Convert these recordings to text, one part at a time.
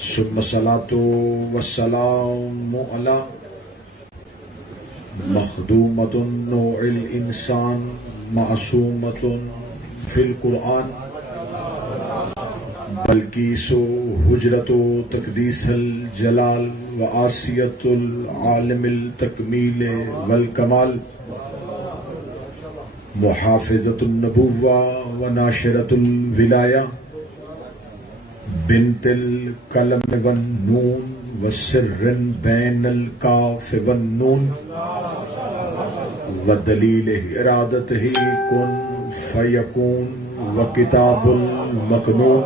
ثم الصلاة والسلام على مخدومة نوع الإنسان معصومة في القرآن بلقیس حجرت تقدیس الجلال وآسیت العالم التکمیل والکمال محافظت النبوہ وناشرت الولایہ بنت القلم والنون وسر بین الکاف والنون ودلیل ارادتہ کن فیکون وکتاب المکنون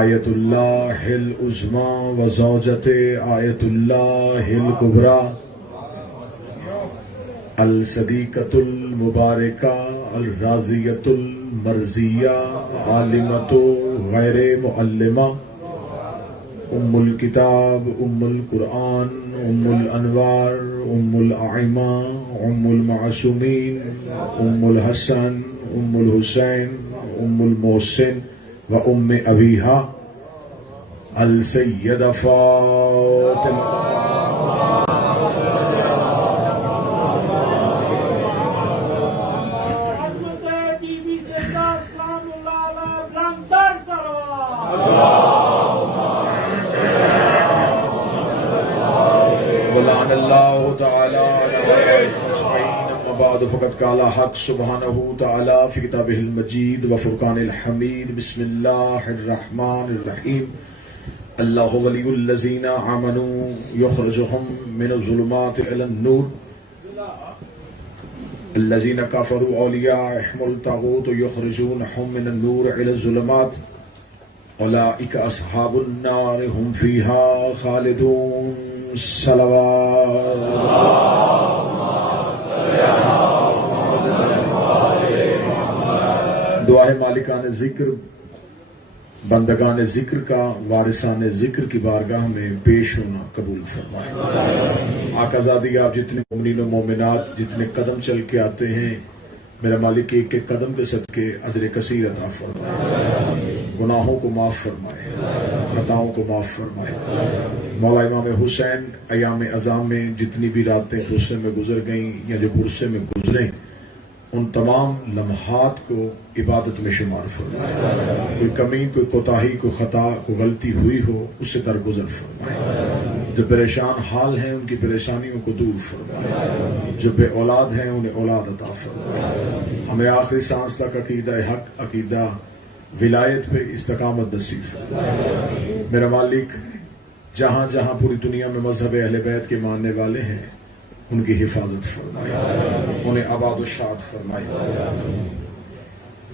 آیت اللہ العظمی وزوجت آیت اللہ الکبریٰ الصدیقۃ المبارکہ الراضیۃ المرضیہ عالمۃ غیر معلمہ ام الکتاب ام القرآن ام الانوار ام الائمہ ام المعصومین ام الحسن ام الحسین ام المحسن و ام ابیہا السیدہ فاطمہ ولعن اللہ تعالی بعد فقد قال حق سبحانہ تعالی فی کتابہ المجید وفرقان الحمید بسم اللہ الرحمن الرحیم اللہ ولی الذین آمنوا یخرجہم من الظلمات الی النور الذین کفروا اولیاءہم الطاغوت یخرجونہم من النور الی الظلمات اولئک اصحاب النار ہم فیہا خالدون صلوات دعائے مالکان ذکر بندگان ذکر کا وارثان ذکر کی بارگاہ میں پیش ہونا قبول فرمائے۔ آقا زادی آپ جتنے مومنین و مومنات جتنے قدم چل کے آتے ہیں میرا مالک ایک ایک قدم کے صدقے اجر کثیر عطا فرمائے، گناہوں کو معاف فرمائے، خطاؤں کو معاف فرمائے۔ مولا امام حسین ایام عظام میں جتنی بھی راتیں غصے میں گزر گئیں یا جو برسے میں گزریں ان تمام لمحات کو عبادت میں شمار فرمائے، کوئی کمی کوئی کوتاہی کوئی خطا کوئی غلطی ہوئی ہو اس سے درگزر فرمائے، جو پریشان حال ہیں ان کی پریشانیوں کو دور فرمائے، جو بے اولاد ہیں انہیں اولاد عطا فرمائے، ہمیں آخری سانس تک عقیدہ حق عقیدہ ولایت پہ استقامت نصیب فرمائے۔ میرا مالک جہاں جہاں پوری دنیا میں مذہب اہل بیت کے ماننے والے ہیں ان کی حفاظت فرمائے، انہیں آباد و شاد فرمائے۔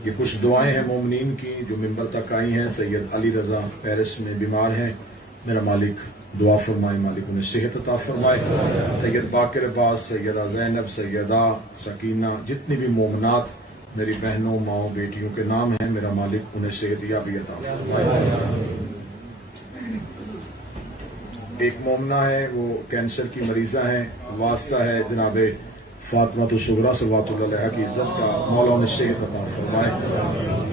یہ کچھ دعائیں ہیں مومنین کی جو ممبر تک آئی ہیں۔ سید علی رضا پیرس میں بیمار ہیں، میرا مالک دعا فرمائے، مالک انہیں صحت عطا فرمائے۔ سید باقر عباس، سیدہ زینب، سیدہ سکینہ، جتنی بھی مومنات میری بہنوں ماؤں بیٹیوں کے نام ہیں میرا مالک انہیں صحت یابی عطا فرمائے۔ ایک مومنہ ہے وہ کینسر کی مریضہ ہیں، واسطہ ہے جناب فاطمہ الصغریٰ صلوات اللہ علیہ کی عزت کا، مولا انہیں صحت عطا فرمائے۔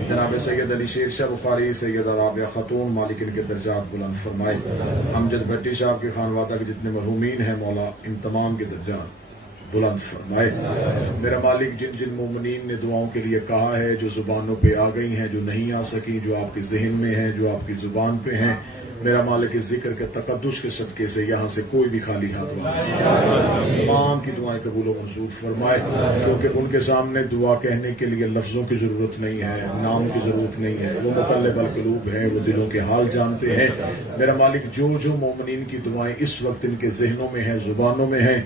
جناب سید علی شیر شاہ بخاری، سیدہ رابعہ خاتون، مالک ان کے درجات بلند فرمائے۔ امجد بھٹی صاحب کے خانوادہ کے جتنے مرحومین ہیں مولا ان تمام کے درجات بلند فرمائے۔ میرا مالک جن جن مومنین نے دعاؤں کے لیے کہا ہے، جو زبانوں پہ آ گئی ہیں، جو نہیں آ سکی، جو آپ کے ذہن میں ہیں، جو آپ کی زبان پہ ہیں، میرا مالک اس ذکر کے تقدس کے صدقے سے یہاں سے کوئی بھی خالی ہاتھ واپس تمام کی دعائیں قبول و منظور فرمائے، کیونکہ ان کے سامنے دعا کہنے کے لیے لفظوں کی ضرورت نہیں ہے، نام کی ضرورت نہیں ہے، وہ مقلب القلوب ہیں، وہ دلوں کے حال جانتے ہیں۔ میرا مالک جو جو مومنین کی دعائیں اس وقت ان کے ذہنوں میں ہیں، زبانوں میں ہیں،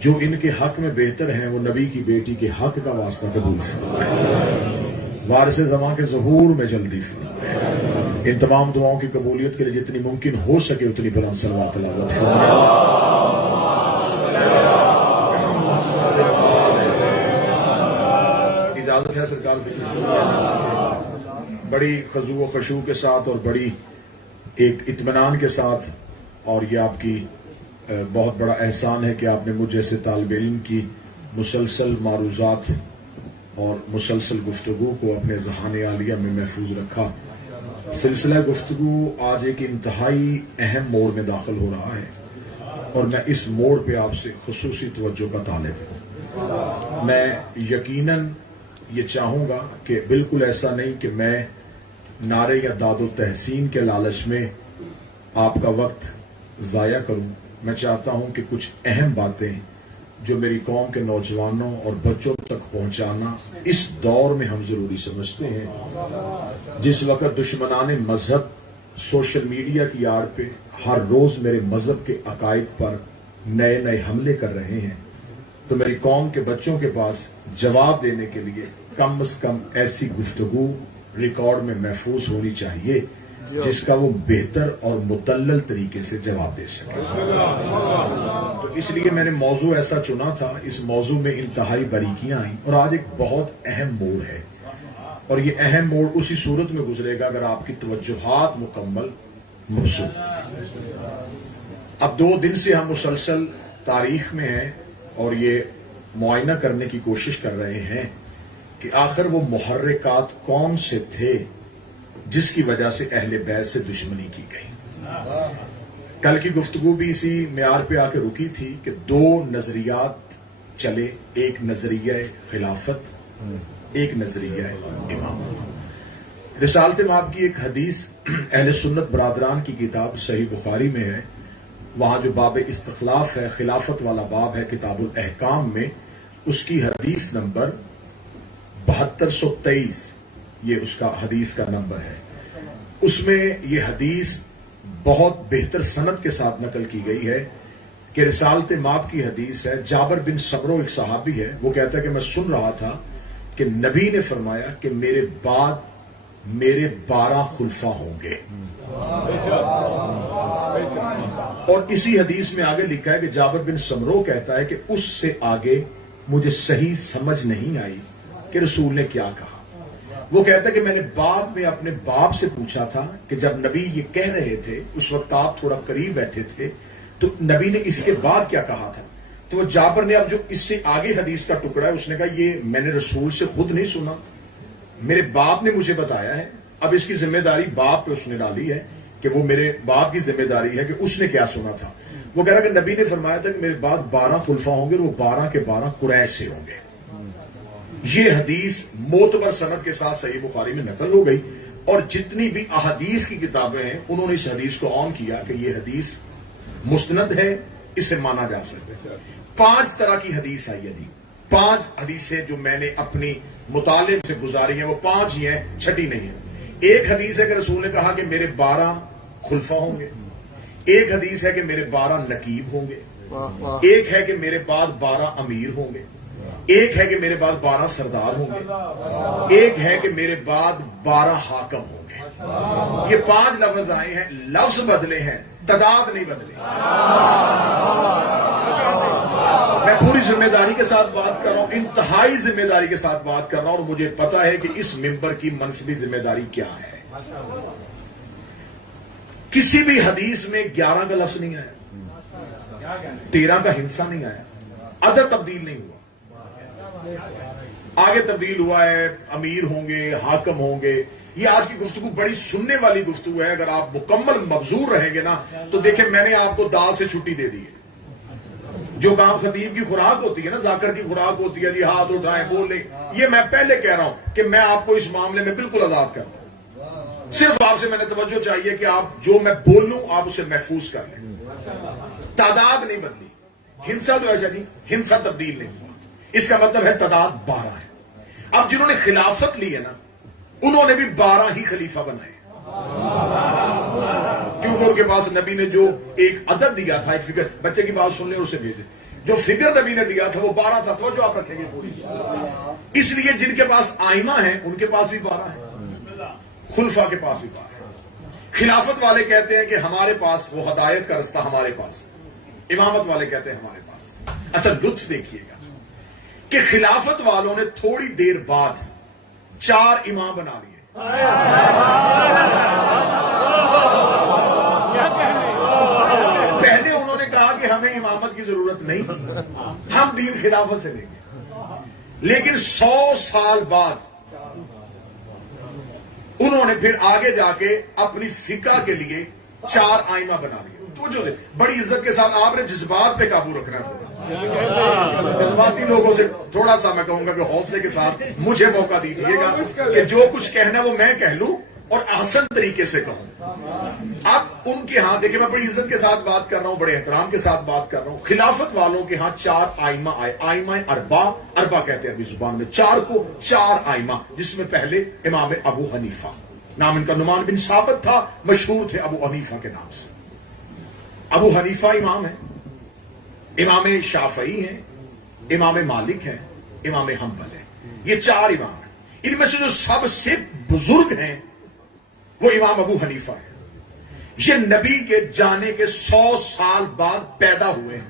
جو ان کے حق میں بہتر ہیں، وہ نبی کی بیٹی کے حق کا واسطہ قبول فرمائے، وارث زماں کے ظہور میں جلدی فرمائے۔ ان تمام دعاؤں کی قبولیت کے لیے جتنی ممکن ہو سکے اتنی بلند صلوات تلاوت فرمائے۔ اجازت ہے سرکار سے بڑی خضوع و خشوع کے ساتھ اور بڑی ایک اطمینان کے ساتھ، اور یہ آپ کی بہت بڑا احسان ہے کہ آپ نے مجھ جیسے طالب علم کی مسلسل معروضات اور مسلسل گفتگو کو اپنے ذہان عالیہ میں محفوظ رکھا۔ سلسلہ گفتگو آج ایک انتہائی اہم موڑ میں داخل ہو رہا ہے اور میں اس موڑ پہ آپ سے خصوصی توجہ کا طالب ہوں۔ میں یقیناً یہ چاہوں گا کہ بالکل ایسا نہیں کہ میں نعرے یا داد و تحسین کے لالچ میں آپ کا وقت ضائع کروں۔ میں چاہتا ہوں کہ کچھ اہم باتیں جو میری قوم کے نوجوانوں اور بچوں تک پہنچانا اس دور میں ہم ضروری سمجھتے ہیں، جس وقت دشمنان مذہب سوشل میڈیا کی آڑ پہ ہر روز میرے مذہب کے عقائد پر نئے نئے حملے کر رہے ہیں، تو میری قوم کے بچوں کے پاس جواب دینے کے لیے کم از کم ایسی گفتگو ریکارڈ میں محفوظ ہونی چاہیے جس کا وہ بہتر اور مدلل طریقے سے جواب دے سکے۔ تو اس لیے میں نے موضوع ایسا چنا تھا، اس موضوع میں انتہائی باریکیاں آئیں اور آج ایک بہت اہم موڑ ہے، اور یہ اہم موڑ اسی صورت میں گزرے گا اگر آپ کی توجہات مکمل مبسوط۔ اب 2 دن سے ہم مسلسل تاریخ میں ہیں اور یہ معائنہ کرنے کی کوشش کر رہے ہیں کہ آخر وہ محرکات کون سے تھے جس کی وجہ سے اہل بیت سے دشمنی کی گئی۔ کل کی گفتگو بھی اسی معیار پہ آ کے رکی تھی کہ 2 نظریات چلے، ایک نظریہ خلافت، ایک نظریہ امامت۔ رسالت مآب کی ایک حدیث اہل سنت برادران کی کتاب صحیح بخاری میں ہے، وہاں جو باب استخلاف ہے، خلافت والا باب ہے کتاب الاحکام میں، اس کی حدیث نمبر 7223، یہ اس کا حدیث کا نمبر ہے۔ اس میں یہ حدیث بہت بہتر سند کے ساتھ نقل کی گئی ہے کہ رسالت مآب کی حدیث ہے۔ جابر بن سمرو ایک صحابی ہے، وہ کہتا ہے کہ میں سن رہا تھا کہ نبی نے فرمایا کہ میرے بعد میرے 12 خلفاء ہوں گے، اور اسی حدیث میں آگے لکھا ہے کہ جابر بن سمرو کہتا ہے کہ اس سے آگے مجھے صحیح سمجھ نہیں آئی کہ رسول نے کیا کہا۔ وہ کہتا ہے کہ میں نے بعد میں اپنے باپ سے پوچھا تھا کہ جب نبی یہ کہہ رہے تھے اس وقت آپ تھوڑا قریب بیٹھے تھے، تو نبی نے اس کے بعد کیا کہا تھا؟ تو وہ جابر نے اب جو اس سے آگے حدیث کا ٹکڑا ہے اس نے کہا یہ میں نے رسول سے خود نہیں سنا، میرے باپ نے مجھے بتایا ہے۔ اب اس کی ذمہ داری باپ پہ اس نے ڈالی ہے کہ وہ میرے باپ کی ذمہ داری ہے کہ اس نے کیا سنا تھا۔ وہ کہہ رہا کہ نبی نے فرمایا تھا کہ میرے بعد 12 خلفاء ہوں گے اور وہ 12 کے 12 قریش سے ہوں گے۔ یہ حدیث معتبر سند کے ساتھ صحیح بخاری میں نقل ہو گئی، اور جتنی بھی احادیث کی کتابیں ہیں انہوں نے اس حدیث کو عام کیا کہ یہ حدیث مستند ہے، اسے مانا جا سکتا ہے۔ 5 طرح کی حدیث آئی ہے جی، 5 حدیثیں جو میں نے اپنی مطالعے سے گزاری ہیں، وہ 5 ہی ہیں، چھٹی نہیں ہے۔ ایک حدیث ہے کہ رسول نے کہا کہ میرے 12 خلفاء ہوں گے، ایک حدیث ہے کہ میرے 12 نقیب ہوں گے، ایک ہے کہ میرے بعد 12 امیر ہوں گے، ایک ہے کہ میرے بعد 12 سردار ہوں گے، ایک ہے کہ میرے بعد 12 حاکم ہوں گے۔ یہ 5 لفظ آئے ہیں، لفظ بدلے ہیں، تعداد نہیں بدلے۔ میں پوری ذمہ داری کے ساتھ بات کر رہا ہوں، انتہائی ذمہ داری کے ساتھ بات کر رہا ہوں، اور مجھے پتا ہے کہ اس ممبر کی منصبی ذمہ داری کیا ہے۔ کسی بھی حدیث میں 11 کا لفظ نہیں آیا، 13 کا ہنسا نہیں آیا، عدد تبدیل نہیں ہوا، آگے تبدیل ہوا ہے، امیر ہوں گے، حاکم ہوں گے۔ یہ آج کی گفتگو بڑی سننے والی گفتگو ہے، اگر آپ مکمل مبزور رہیں گے نا تو دیکھیں میں نے آپ کو دال سے چھٹی دے دی ہے۔ جو کام خطیب کی خوراک ہوتی ہے نا، ذاکر کی خوراک ہوتی ہے جی ہاتھ اٹھائیں بولیں، یہ میں پہلے کہہ رہا ہوں کہ میں آپ کو اس معاملے میں بالکل آزاد کر رہا ہوں۔ صرف آپ سے میں نے توجہ چاہیے کہ آپ جو میں بولوں آپ اسے محفوظ کر لیں۔ تعداد نہیں بدلی، ہنسا تو ایسا نہیں، ہنسا تبدیل نہیں ہوا، اس کا مطلب ہے تعداد 12 ہے۔ اب جنہوں نے خلافت لی ہے نا انہوں نے بھی 12 ہی خلیفہ بنائے، کیونکہ ان کے پاس نبی نے جو ایک عدد دیا تھا، ایک فگر، بچے کی بات سن لیں اسے بھیجیں، جو فگر نبی نے دیا تھا وہ 12 تھا، تو جو آپ رکھیں گے پوری۔ اس لیے جن کے پاس آئمہ ہیں ان کے پاس بھی 12 ہیں، خلفاء کے پاس بھی 12 ہیں۔ خلافت والے کہتے ہیں کہ ہمارے پاس وہ ہدایت کا رستہ ہمارے پاس، امامت والے کہتے ہیں ہمارے پاس۔ اچھا لطف دیکھیے گا کہ خلافت والوں نے تھوڑی دیر بعد 4 امام بنا لیے۔ پہلے انہوں نے کہا کہ ہمیں امامت کی ضرورت نہیں، ہم دین خلافت سے لیں گے، لیکن 100 سال بعد انہوں نے پھر آگے جا کے اپنی فقہ کے لیے 4 آئمہ بنا لیے. تو جو بڑی عزت کے ساتھ آپ نے جذبات پہ قابو رکھنا ہے. جذباتی لوگوں سے تھوڑا سا میں کہوں گا کہ حوصلے کے ساتھ مجھے موقع دیجیے گا کہ جو کچھ کہنا ہے وہ میں کہہ لوں اور احسن طریقے سے کہوں. اب ان کے ہاں دیکھیں میں بڑی عزت کے ساتھ بات کر رہا ہوں, بڑے احترام کے ساتھ بات کر رہا ہوں. خلافت والوں کے ہاں 4 آئمہ آئے. آئمہ اربع کہتے ہیں عربی زبان میں 4 کو. 4 آئمہ جس میں پہلے امام ابو حنیفہ, نام ان کا نعمان بن ثابت تھا, مشہور تھے ابو حنیفہ کے نام سے. ابو حنیفہ امام ہے, امام شافعی ہیں, امام مالک ہیں, امام حنبل ہے. یہ 4 امام ہیں. ان میں سے جو سب سے بزرگ ہیں وہ امام ابو حنیفہ ہے. یہ نبی کے جانے کے 100 سال بعد پیدا ہوئے ہیں.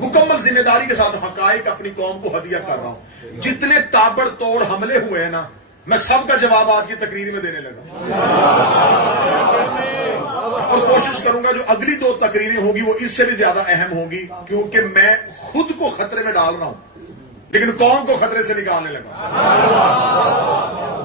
مکمل ذمہ داری کے ساتھ حقائق اپنی قوم کو ہدیہ کر رہا ہوں. جتنے تابڑ توڑ حملے ہوئے ہیں نا, میں سب کا جواب آج کی تقریر میں دینے لگا اور کوشش کروں گا جو اگلی 2 تقریریں ہوگی وہ اس سے بھی زیادہ اہم ہوگی, کیونکہ میں خود کو خطرے میں ڈال رہا ہوں لیکن قوم کو خطرے سے نکالنے لگا.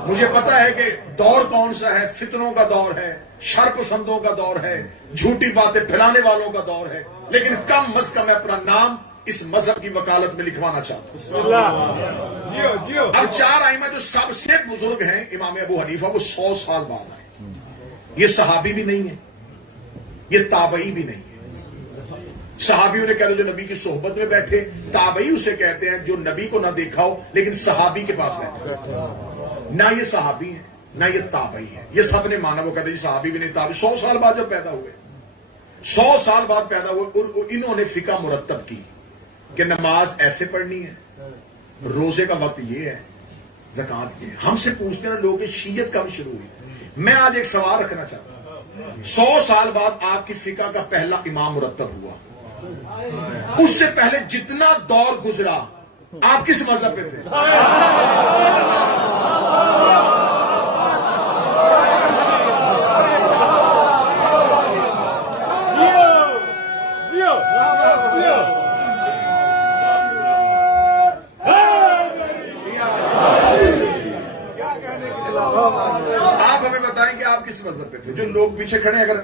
مجھے پتا ہے کہ دور کون سا ہے. فتنوں کا دور ہے, شر پسندوں کا دور ہے, جھوٹی باتیں پھیلانے والوں کا دور ہے, لیکن کم از کم میں اپنا نام اس مذہب کی وکالت میں لکھوانا چاہتا ہوں. اب 4 آئمہ جو سب سے بزرگ ہیں, امام ابو حنیفہ وہ 100 سال بعد آئے. یہ صحابی بھی نہیں ہے, یہ تابعی بھی نہیں ہے. صحابیوں نے کہا جو نبی کی صحبت میں بیٹھے, تابعی اسے کہتے ہیں جو نبی کو نہ دیکھا ہو لیکن صحابی کے پاس بیٹھے. نہ یہ صحابی ہیں نہ یہ تابعی ہے. یہ سب نے مانا, وہ کہتے ہیں صحابی بھی نہیں تابعی. 100 سال بعد جب پیدا ہوئے, 100 سال بعد پیدا ہوئے, اور انہوں نے فقہ مرتب کی کہ نماز ایسے پڑھنی ہے, روزے کا وقت یہ ہے, زکوٰۃ یہ ہے. ہم سے پوچھتے ہیں لوگ کہ شیعت کب شروع ہوئی. میں آج ایک سوال رکھنا چاہتا ہوں. 100 سال بعد آپ کی فقہ کا پہلا امام مرتب ہوا. اس سے پہلے جتنا دور گزرا آپ کس مذہب پہ تھے؟ آپ ہمیں بتائیں کہ آپ کس مذہب پہ تھے. جو لوگ پیچھے کھڑے ہیں, اگر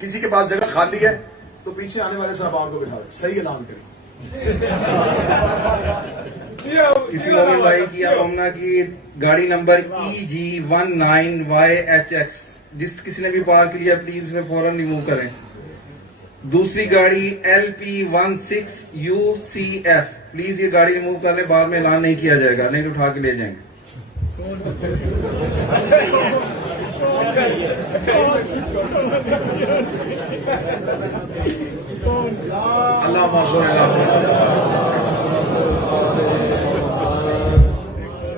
کسی کے پاس جگہ خالی ہے تو پیچھے آنے والے صاحبان کو بٹھا دیں. صحیح اعلان کریں. کسی مومن بھائی کی امنا کی گاڑی نمبر EG19YHX جس کسی نے بھی پارک کیا پلیز اسے فوراً ریموو کریں. دوسری گاڑی LP16UCF پلیز یہ گاڑی ریموو کر لیں, بعد میں اعلان نہیں کیا جائے گا, نہیں تو اٹھا کے لے جائیں گے. اللہ معصور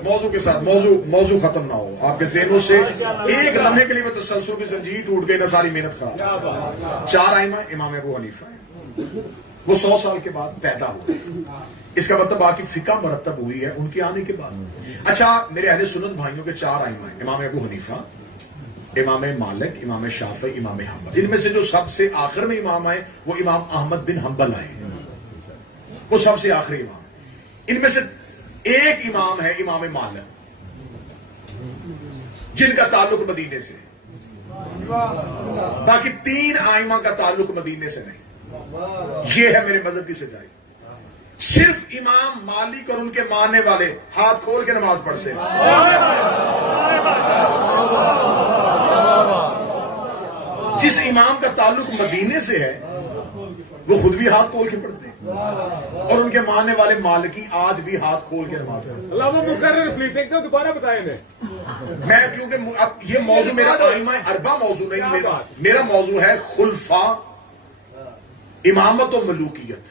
موضوع کے ساتھ موضوع ختم نہ ہو آپ کے ذہنوں سے. ایک لمحے کے لیے تسلسل کی زنجیر ٹوٹ گئی, نہ ساری محنت خراب. 4 آئمہ امام ابو حنیفہ وہ 100 سال کے بعد پیدا ہوئے. اس کا مطلب باقی فقہ مرتب ہوئی ہے ان کے آنے کے بعد. اچھا میرے اہل سنت بھائیوں کے 4 آئمہ ہیں, امام ابو حنیفہ, امام مالک, امام شافعی, امام حنبل. ان میں سے جو سب سے آخر میں امام آئے وہ امام احمد بن حنبل آئے, وہ سب سے آخری امام. ان میں سے ایک امام ہے امام مالک جن کا تعلق مدینے سے, باقی 3 آئمہ کا تعلق مدینے سے نہیں. یہ ہے میرے مذہب کی سچائی. صرف امام مالک اور ان کے ماننے والے ہاتھ کھول کے نماز پڑھتے ہیں. جس امام کا تعلق مدینے سے ہے وہ خود بھی ہاتھ کھول کے پڑھتے ہیں اور ان کے ماننے والے مالکی آج بھی ہاتھ کھول کے نماز پڑھتے ہیں. دوبارہ بتائیں. میں کیونکہ اب یہ موضوع میرا آئمہ اربع موضوع نہیں, میرا موضوع ہے خلفاء, امامت و ملوکیت.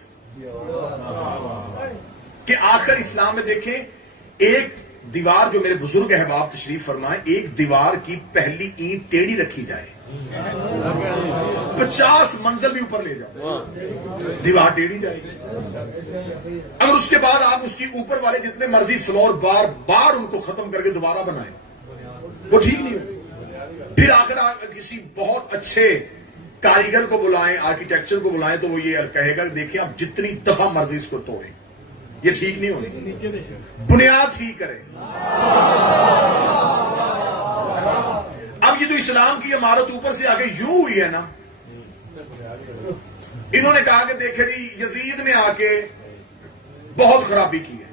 کہ آخر اسلام میں دیکھیں ایک دیوار, جو میرے بزرگ احباب تشریف فرمائیں, ایک دیوار کی پہلی اینٹ ٹیڑھی رکھی جائے 50 منزل بھی اوپر لے جاؤ, دیوار ٹیڑھی جائے گی. اگر اس کے بعد آپ اس کی اوپر والے جتنے مرضی فلور بار بار ان کو ختم کر کے دوبارہ بنائیں, وہ ٹھیک نہیں ہو. پھر آخر کسی بہت اچھے کاریگر کو بلائیں, آرکیٹیکچر کو بلائیں, تو وہ یہ کہے گا کہ دیکھیں آپ جتنی دفعہ مرضی اس کو توڑیں یہ ٹھیک نہیں ہونی، بنیاد ٹھیک کرے۔ اب یہ جو اسلام کی عمارت اوپر سے آگے یوں ہوئی ہے نا، انہوں نے کہا کہ دیکھیں جی یزید نے آ کے بہت خرابی کی ہے،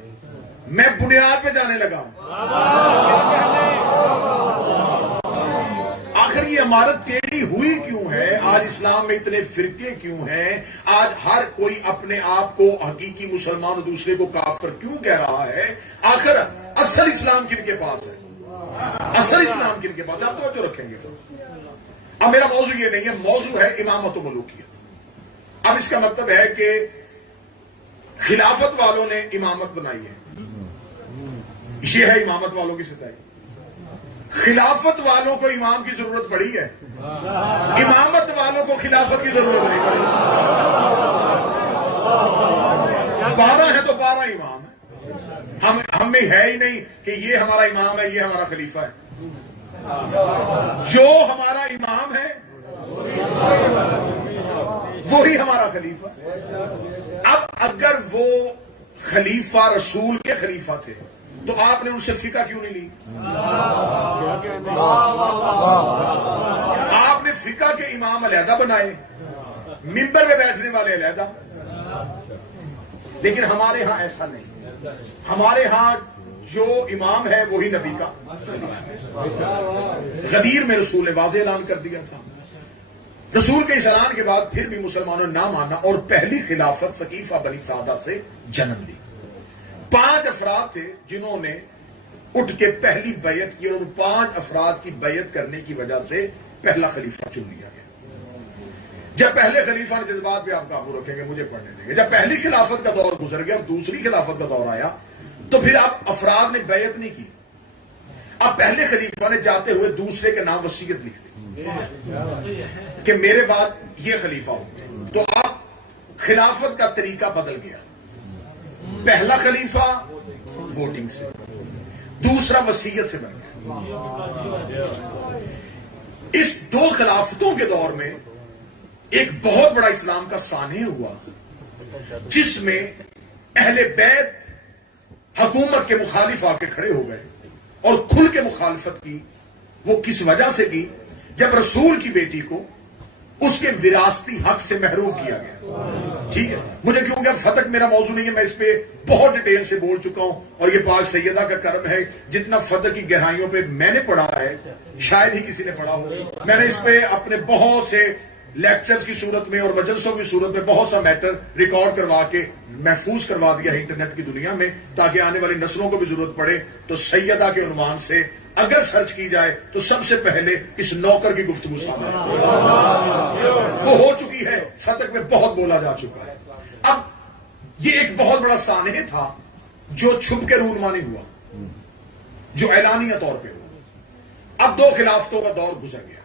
میں بنیاد پہ جانے لگا ہوں۔ آخر یہ عمارت ٹیڑھی ہوئی کیوں ہے؟ آج اسلام میں اتنے فرقے کیوں ہیں؟ آج ہر کوئی اپنے آپ کو حقیقی مسلمان اور دوسرے کو کافر کیوں کہہ رہا ہے؟ آخر اصل اسلام کن کے پاس ہے؟ اصل اسلام کن کے پاس؟ آپ توجہ رکھیں گے۔ اب میرا موضوع یہ نہیں ہے، موضوع ہے امامت و ملوکیت۔ اب اس کا مطلب ہے کہ خلافت والوں نے امامت بنائی ہے، یہ ہے امامت والوں کی ستائی۔ خلافت والوں کو امام کی ضرورت پڑی ہے، امامت والوں کو خلافت کی ضرورت نہیں پڑی۔ 12 ہے تو 12 امام ہے، ہم میں ہے ہی نہیں کہ یہ ہمارا امام ہے، یہ ہمارا خلیفہ ہے۔ جو ہمارا امام ہے وہی ہمارا خلیفہ۔ اب اگر وہ خلیفہ رسول کے خلیفہ تھے تو آپ نے ان سے فقہ کیوں نہیں لی؟ آپ نے فقہ کے امام علیحدہ بنائے، منبر پہ بیٹھنے والے علیحدہ۔ لیکن ہمارے ہاں ایسا نہیں، ہمارے ہاں جو امام ہے وہی نبی کا غدیر میں رسول نے واضح اعلان کر دیا تھا۔ رسول کے اس اعلان کے بعد پھر بھی مسلمانوں نے نہ مانا اور پہلی خلافت ثقیفہ بنی سعدہ سے جنم لی۔ 5 افراد تھے جنہوں نے اٹھ کے پہلی بیعت کی، اور ان 5 افراد کی بیعت کرنے کی وجہ سے پہلا خلیفہ چن لیا گیا۔ جب پہلے خلیفہ نے جذبات پہ آپ قابو رکھیں گے، مجھے پڑھنے دیں گے، جب پہلی خلافت کا دور گزر گیا اور دوسری خلافت کا دور آیا تو پھر اب افراد نے بیعت نہیں کی۔ اب پہلے خلیفہ نے جاتے ہوئے دوسرے کے نام وصیت لکھ دی کہ میرے بعد یہ خلیفہ ہو۔ تو اب خلافت کا طریقہ بدل گیا، پہلا خلیفہ ووٹنگ سے، دوسرا وصیت سے بن گیا۔ اس 2 خلافتوں کے دور میں ایک بہت بڑا اسلام کا سانحہ ہوا جس میں اہل بیت حکومت کے مخالف آ کے کھڑے ہو گئے اور کھل کے مخالفت کی۔ وہ کس وجہ سے کی؟ جب رسول کی بیٹی کو اس کے وراثتی حق سے محروم کیا گیا۔ ٹھیک ہے، مجھے کیونکہ اب فتق میرا موضوع نہیں ہے، میں اس پہ بہت ڈیٹیل سے بول چکا ہوں، اور یہ پاک سیدہ کا کرم ہے جتنا فتق کی گہرائیوں پہ میں نے پڑھا ہے شاید ہی کسی نے پڑھا ہو۔ میں نے اس پہ اپنے بہت سے لیکچرز کی صورت میں اور مجلسوں کی صورت میں بہت سا میٹر ریکارڈ کروا کے محفوظ کروا دیا ہے انٹرنیٹ کی دنیا میں، تاکہ آنے والی نسلوں کو بھی ضرورت پڑے تو سیدہ کے عنوان سے اگر سرچ کی جائے تو سب سے پہلے اس نوکر کی گفتگو سامنے وہ ہو چکی ہے، فتق میں بہت بولا جا چکا ہے۔ اب یہ ایک بہت بڑا سانحہ تھا جو چھپ کے رونما نہیں ہوا، جو اعلانیہ طور پہ ہوا۔ اب 2 خلافتوں کا دور گزر گیا،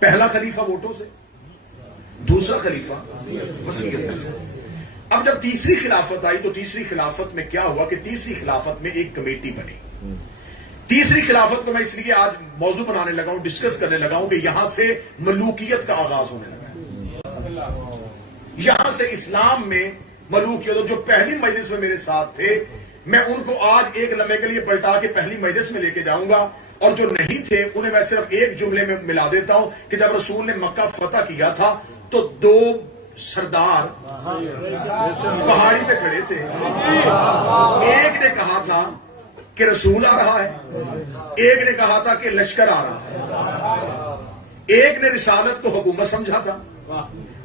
پہلا خلیفہ ووٹوں سے، دوسرا خلیفہ وصیت سے۔ اب جب تیسری خلافت آئی تو تیسری خلافت میں کیا ہوا کہ تیسری خلافت میں ایک کمیٹی بنی۔ تیسری خلافت کو میں اس لیے آج موضوع بنانے لگا ہوں، ڈسکس کرنے لگا ہوں کہ یہاں سے ملوکیت کا آغاز ہونے لگا، یہاں سے اسلام میں ملوکیت۔ جو پہلی مجلس میں میرے ساتھ تھے میں ان کو آج ایک لمحے کے لیے پلٹا کے پہلی مجلس میں لے کے جاؤں گا، اور جو نہیں تھے انہیں میں صرف ایک جملے میں ملا دیتا ہوں کہ جب رسول نے مکہ فتح کیا تھا تو 2 سردار پہاڑی پہ کھڑے تھے، ایک نے کہا تھا کہ رسول آ رہا ہے، ایک نے کہا تھا کہ لشکر آ رہا ہے، ایک نے رسالت کو حکومت سمجھا تھا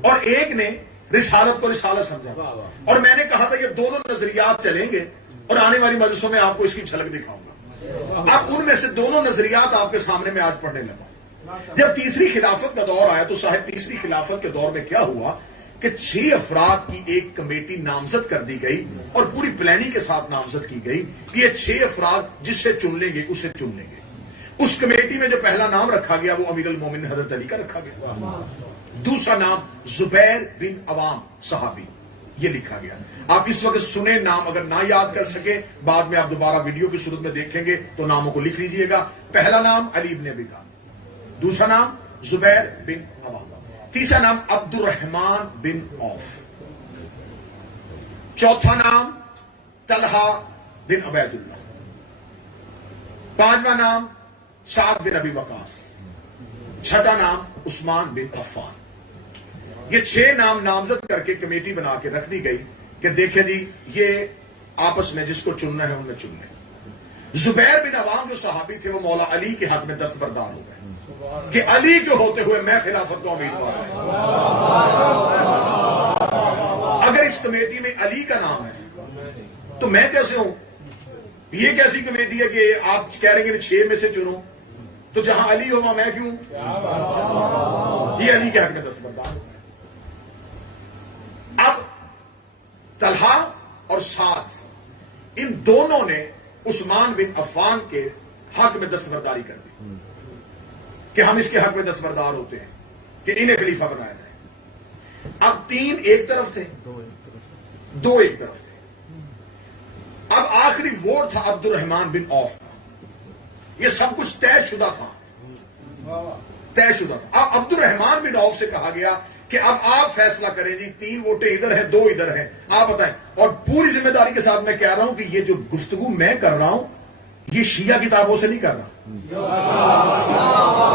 اور ایک نے رسالت کو رسالت سمجھا تھا۔ اور میں نے کہا تھا یہ دونوں نظریات چلیں گے اور آنے والی مجلسوں میں آپ کو اس کی جھلک دکھاؤں گا۔ اب ان میں سے دونوں نظریات آپ کے سامنے میں آج پڑھنے لگا۔ جب تیسری خلافت کا دور آیا تو صاحب تیسری خلافت کے دور میں کیا ہوا کہ 6 افراد کی ایک کمیٹی نامزد کر دی گئی اور پوری پلاننگ کے ساتھ نامزد کی گئی کہ یہ 6 افراد جسے چن لیں گے اسے چن لیں گے۔ اس کمیٹی میں جو پہلا نام رکھا گیا وہ امیر المومنین حضرت علی کا رکھا گیا، دوسرا نام زبیر بن عوام صحابی یہ لکھا گیا۔ آپ اس وقت سنیں نام، اگر نہ یاد کر سکے بعد میں آپ دوبارہ ویڈیو کی صورت میں دیکھیں گے تو ناموں کو لکھ لیجئے گا۔ پہلا نام علی بن ابی طالب، دوسرا نام زبیر بن عوام، تیسرا نام عبد الرحمن بن عوف، چوتھا نام طلحہ بن عبید اللہ، پانچواں نام سعد بن ابی وقاص، چھٹا نام عثمان بن عفان۔ یہ 6 نام نامزد کر کے کمیٹی بنا کے رکھ دی گئی کہ دیکھیں جی یہ آپس میں جس کو چننا ہے ان میں چن لیں۔ زبیر بن عوام جو صحابی تھے وہ مولا علی کے حق میں دستبردار ہو گئے کہ علی کے ہوتے ہوئے میں خلافت کا امیدوار ہوں۔ اگر اس کمیٹی میں علی کا نام ہے تو میں کیسے ہوں؟ یہ کیسی کمیٹی ہے کہ آپ کہہ رہے ہیں کہ 6 میں سے چنو، تو جہاں علی ہو وہاں میں کیوں؟ یہ علی کے حق میں دستبردار ہو گئے۔ اب طلحہ اور سعد ان دونوں نے عثمان بن عفان کے حق میں دستبرداری کر دی کہ ہم اس کے حق میں دستبردار ہوتے ہیں کہ انہیں خلیفہ بنایا جائے۔ اب 3 ایک طرف تھے، 2 ایک طرف تھے۔ اب آخری ووٹ تھا عبد الرحمن بن عوف کا۔ یہ سب کچھ طے شدہ تھا، طے شدہ تھا۔ اب عبد الرحمن بن عوف سے کہا گیا کہ اب آپ فیصلہ کریں جی، 3 ووٹیں ادھر ہیں 2 ادھر ہیں، آپ بتائیں۔ اور پوری ذمہ داری کے ساتھ میں کہہ رہا ہوں کہ یہ جو گفتگو میں کر رہا ہوں یہ شیعہ کتابوں سے نہیں کر رہا،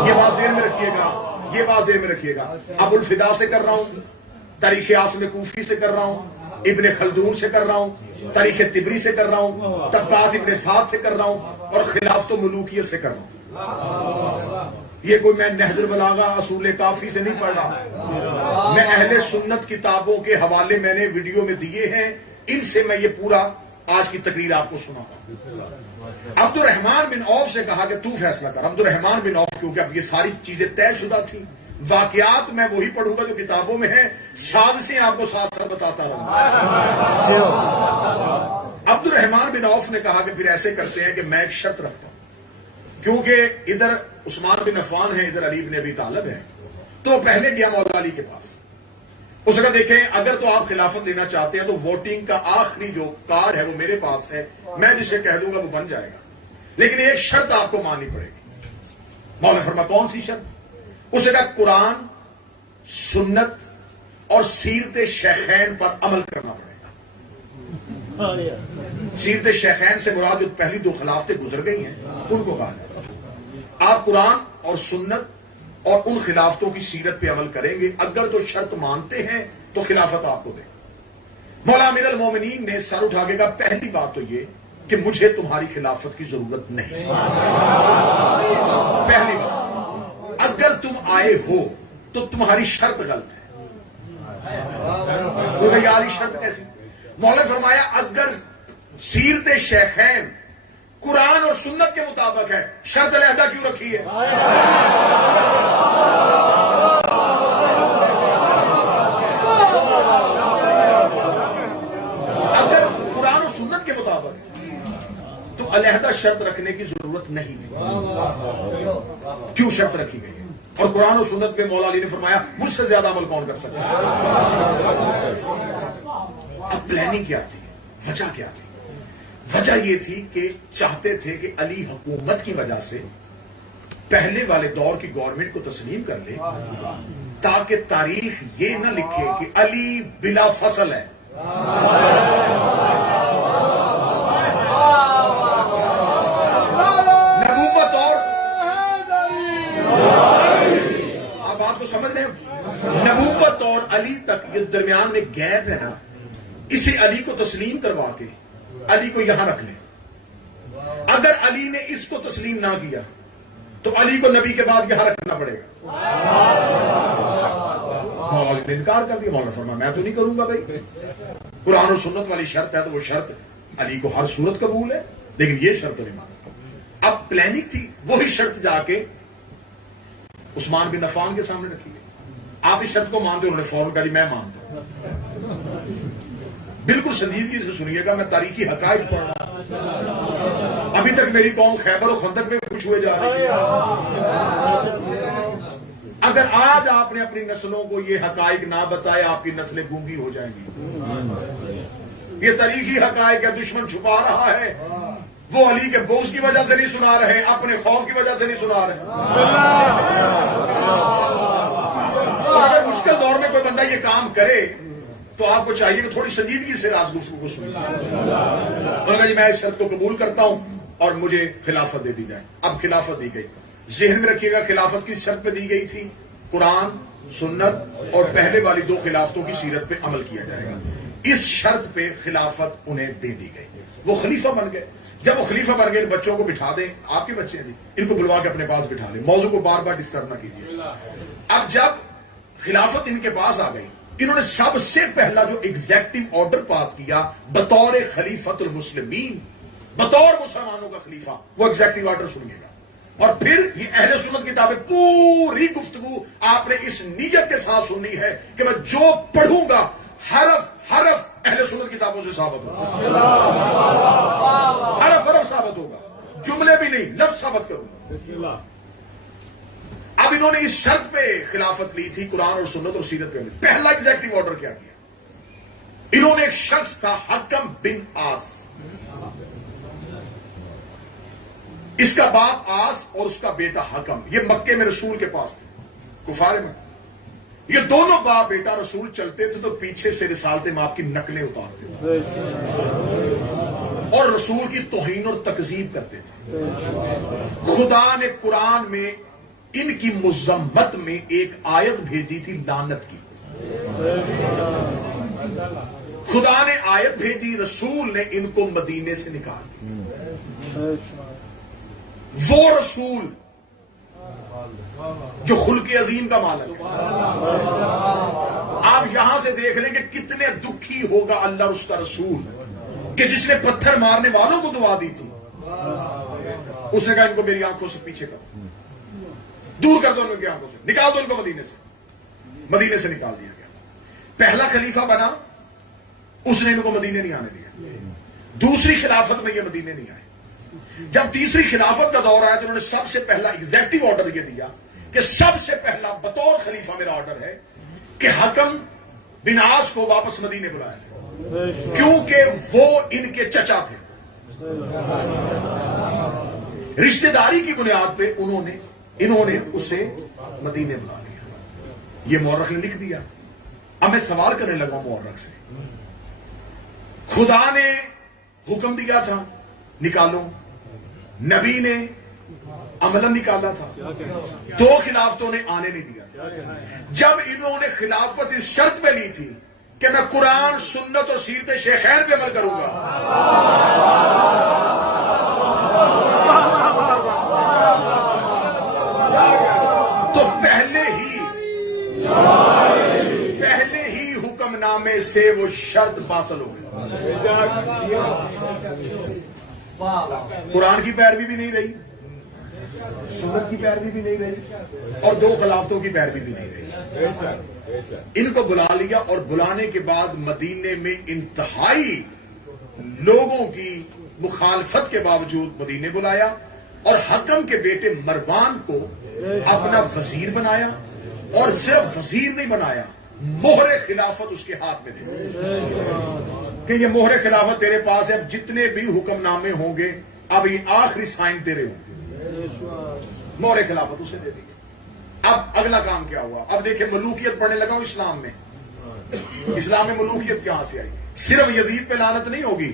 یہ بات ذہن میں رکھیے گا، یہ بات ذہن میں رکھیے گا۔ ابو الفدا سے کر رہا ہوں، تاریخ عاصم کوفی سے کر رہا ہوں، ابن خلدون سے کر رہا ہوں، تاریخ طبری سے کر رہا ہوں، طبقات ابن سعد سے کر رہا ہوں، اور خلافت و ملوکیت سے کر رہا ہوں۔ یہ کوئی میں نہج البلاغہ اصول کافی سے نہیں پڑھ رہا، میں اہل سنت کتابوں کے حوالے میں نے ویڈیو میں دیے ہیں، ان سے میں یہ پورا آج کی تقریر آپ کو سناؤں گا۔ عبد الرحمن بن عوف سے کہا کہ تو فیصلہ کر۔ عبد الرحمن بن عوف کیونکہ اب یہ ساری چیزیں طے شدہ تھیں، واقعات میں وہی پڑھوں گا جو کتابوں میں ہیں، سازشیں آپ کو ساتھ ساتھ بتاتا رہوں گا۔ عبد الرحمن بن عوف نے کہا کہ پھر ایسے کرتے ہیں کہ میں ایک شرط رکھتا ہوں، کیونکہ ادھر عثمان بن عفان ہے، ادھر علی بن ابی طالب ہے، تو پہلے گیا مولا علی کے پاس۔ اس نے کہا دیکھیں اگر تو آپ خلافت لینا چاہتے ہیں تو ووٹنگ کا آخری جو کارڈ ہے وہ میرے پاس ہے، میں جسے کہہ دوں گا وہ بن جائے گا، لیکن ایک شرط آپ کو ماننی پڑے گی۔ مولا نے فرمایا کون سی شرط؟ اس نے کہا قرآن، سنت اور سیرت شیخین پر عمل کرنا پڑے گا۔ سیرت شیخین سے مراد جو پہلی 2 خلافتیں گزر گئی ہیں ان کو کہا جاتا ہے۔ آپ قرآن اور سنت اور ان خلافتوں کی سیرت پہ عمل کریں گے، اگر تو شرط مانتے ہیں تو خلافت آپ کو دیں۔ مولا امیر المومنین نے سر اٹھا کے کہا پہلی بات تو یہ کہ مجھے تمہاری خلافت کی ضرورت نہیں، پہلی بات اگر تم آئے ہو تو تمہاری شرط غلط ہے۔ تو یاری شرط کیسی؟ مولا نے فرمایا اگر سیرت شیخین قرآن اور سنت کے مطابق ہے، شرط علیحدہ کیوں رکھی ہے؟ اگر قرآن اور سنت کے مطابق تو علیحدہ شرط رکھنے کی ضرورت نہیں تھی، کیوں شرط رکھی گئی ہے؟ اور قرآن اور سنت پہ مولا علی نے فرمایا مجھ سے زیادہ عمل کون کر سکتا ہے؟ اب پلاننگ کیا تھی، وجہ کیا تھی؟ وجہ یہ تھی کہ چاہتے تھے کہ علی حکومت کی وجہ سے پہلے والے دور کی گورنمنٹ کو تسلیم کر لے، تاکہ تاریخ یہ نہ لکھے کہ علی بلا فصل ہے۔ نبوت اور آپ بات کو سمجھ رہے ہیں؟ نبوت اور علی تک یہ درمیان میں گیپ ہے نا، اسے علی کو تسلیم کروا کے علی کو یہاں رکھ لیں۔ اگر علی نے اس کو تسلیم نہ کیا تو علی کو نبی کے بعد یہاں رکھنا پڑے گا۔ مولا نے انکار کر دیا، مولا فرمایا میں تو نہیں کروں گا بھائی، قرآن اور سنت والی شرط ہے تو وہ شرط علی کو ہر صورت قبول ہے، لیکن یہ شرط نہیں مانا۔ اب پلاننگ تھی، وہی شرط جا کے عثمان بن عفان کے سامنے رکھی گئی۔ آپ اس شرط کو مانتے؟ انہوں نے فوراً کہا میں مانتا ہوں۔ بالکل سنجیدگی سے سنیے گا، میں تاریخی حقائق پڑھ رہا ہوں، ابھی تک میری قوم خیبر و خندق میں کچھ ہوئے جا رہی ہے۔ اگر آج آپ نے اپنی نسلوں کو یہ حقائق نہ بتائے آپ کی نسلیں گونگی ہو جائیں گی۔ یہ تاریخی حقائق ہے، دشمن چھپا رہا ہے، وہ علی کے بغض کی وجہ سے نہیں سنا رہے، اپنے خوف کی وجہ سے نہیں سنا رہے۔ اگر مشکل دور میں کوئی بندہ یہ کام کرے تو آپ کو چاہیے کہ تھوڑی سنجیدگی سے راز گفتگو کو سنیں. انہوں نے کہا جی میں اس شرط کو قبول کرتا ہوں اور مجھے خلافت دے دی جائے. اب خلافت دی گئی. ذہن میں رکھیے گا خلافت کس شرط پہ دی گئی تھی؟ قرآن، سنت اور پہلے والی 2 خلافتوں کی سیرت پہ عمل کیا جائے گا. اس شرط پہ خلافت انہیں دے دی گئی. وہ خلیفہ بن گئے. جب وہ خلیفہ بن گئے ان بچوں کو بٹھا دیں، آپ کے بچے ہیں ان کو بلوا کے اپنے پاس بٹھا لیں، موضوع کو بار بار ڈسٹرب نہ کیجیے. اب جب خلافت ان کے پاس آ گئی، انہوں نے سب سے پہلا جو ایگزیکٹو آرڈر پاس کیا بطور خلیفۃ المسلمین، بطور مسلمانوں کا خلیفہ، وہ ایگزیکٹو آرڈر سنیے گا. اور پھر یہ اہل سنت کتابیں پوری گفتگو آپ نے اس نیت کے ساتھ سننی ہے کہ میں جو پڑھوں گا حرف حرف اہل سنت کتابوں سے ثابت ہوگا، حرف حرف ثابت ہوگا، جملے بھی نہیں، لفظ ثابت کروں گا. اب انہوں نے اس شرط پہ خلافت لی تھی، قرآن اور سنت اور سیرت پہ. پہلا ایگزیکٹو آرڈر کیا کیا؟ انہوں نے ایک شخص تھا حکم بن آس، اس کا باپ آس اور اس کا بیٹا حکم، یہ مکے میں رسول کے پاس تھے، کفار میں. یہ دونوں باپ بیٹا رسول چلتے تھے تو پیچھے سے رسالت مآب کی نقلیں اتارتے تھے اور رسول کی توہین اور تکذیب کرتے تھے. خدا نے قرآن میں ان کی مذمت میں ایک آیت بھیجی تھی لعنت کی. خدا نے آیت بھیجی، رسول نے ان کو مدینے سے نکال دی. وہ رسول جو خلق عظیم کا مالک ہے. آپ یہاں سے دیکھ لیں کہ کتنے دکھی ہوگا اللہ اور اس کا رسول کہ جس نے پتھر مارنے والوں کو دعا دی تھی. اس نے کہا ان کو میری آنکھوں سے پیچھے کرو، دور کر دو ان کی آنکھوں سے، نکال دو ان کو مدینے سے نکال دیا گیا. پہلا خلیفہ بنا، اس نے ان کو مدینے نہیں آنے دیا. دوسری خلافت میں یہ مدینے نہیں آئے. جب تیسری خلافت کا دور آیا تو انہوں نے سب سے پہلا ایگزیکٹو آرڈر یہ دیا کہ سب سے پہلا بطور خلیفہ میرا آرڈر ہے کہ حکم بن آس کو واپس مدینے بلایا جائے، کیونکہ وہ ان کے چچا تھے. رشتہ داری کی بنیاد پہ انہوں نے اسے مدینے بلا لیا. یہ مورخ نے لکھ دیا. اب میں سوال کرنے لگا مورخ سے، خدا نے حکم دیا تھا نکالو، نبی نے عملاً نکالا تھا، 2 خلافتوں نے آنے نہیں دیا. جب انہوں نے خلافت اس شرط پہ لی تھی کہ میں قرآن، سنت اور سیرت شیخین پہ عمل کروں گا، تو پہلے ہی حکم نامے سے وہ شرط باطل ہو گئی. قرآن کی پیروی بھی نہیں رہی، سنت کی پیروی بھی نہیں رہی، اور 2 خلافتوں کی پیروی بھی نہیں رہی. ان کو بلا لیا اور بلانے کے بعد مدینے میں انتہائی لوگوں کی مخالفت کے باوجود مدینے بلایا اور حکم کے بیٹے مروان کو اپنا وزیر بنایا. اور صرف وزیر نہیں بنایا، مہر خلافت اس کے ہاتھ میں دے کہ یہ مہر خلافت تیرے پاس ہے، اب جتنے بھی حکم نامے ہوں گے اب یہ آخری سائن تیرے ہوں گے. مہر خلافت اسے دے دی. اب اگلا کام کیا ہوا؟ اب دیکھیں ملوکیت پڑھنے لگا ہوں اسلام میں. اسلام میں ملوکیت کہاں سے آئی؟ صرف یزید پہ لعنت نہیں ہوگی.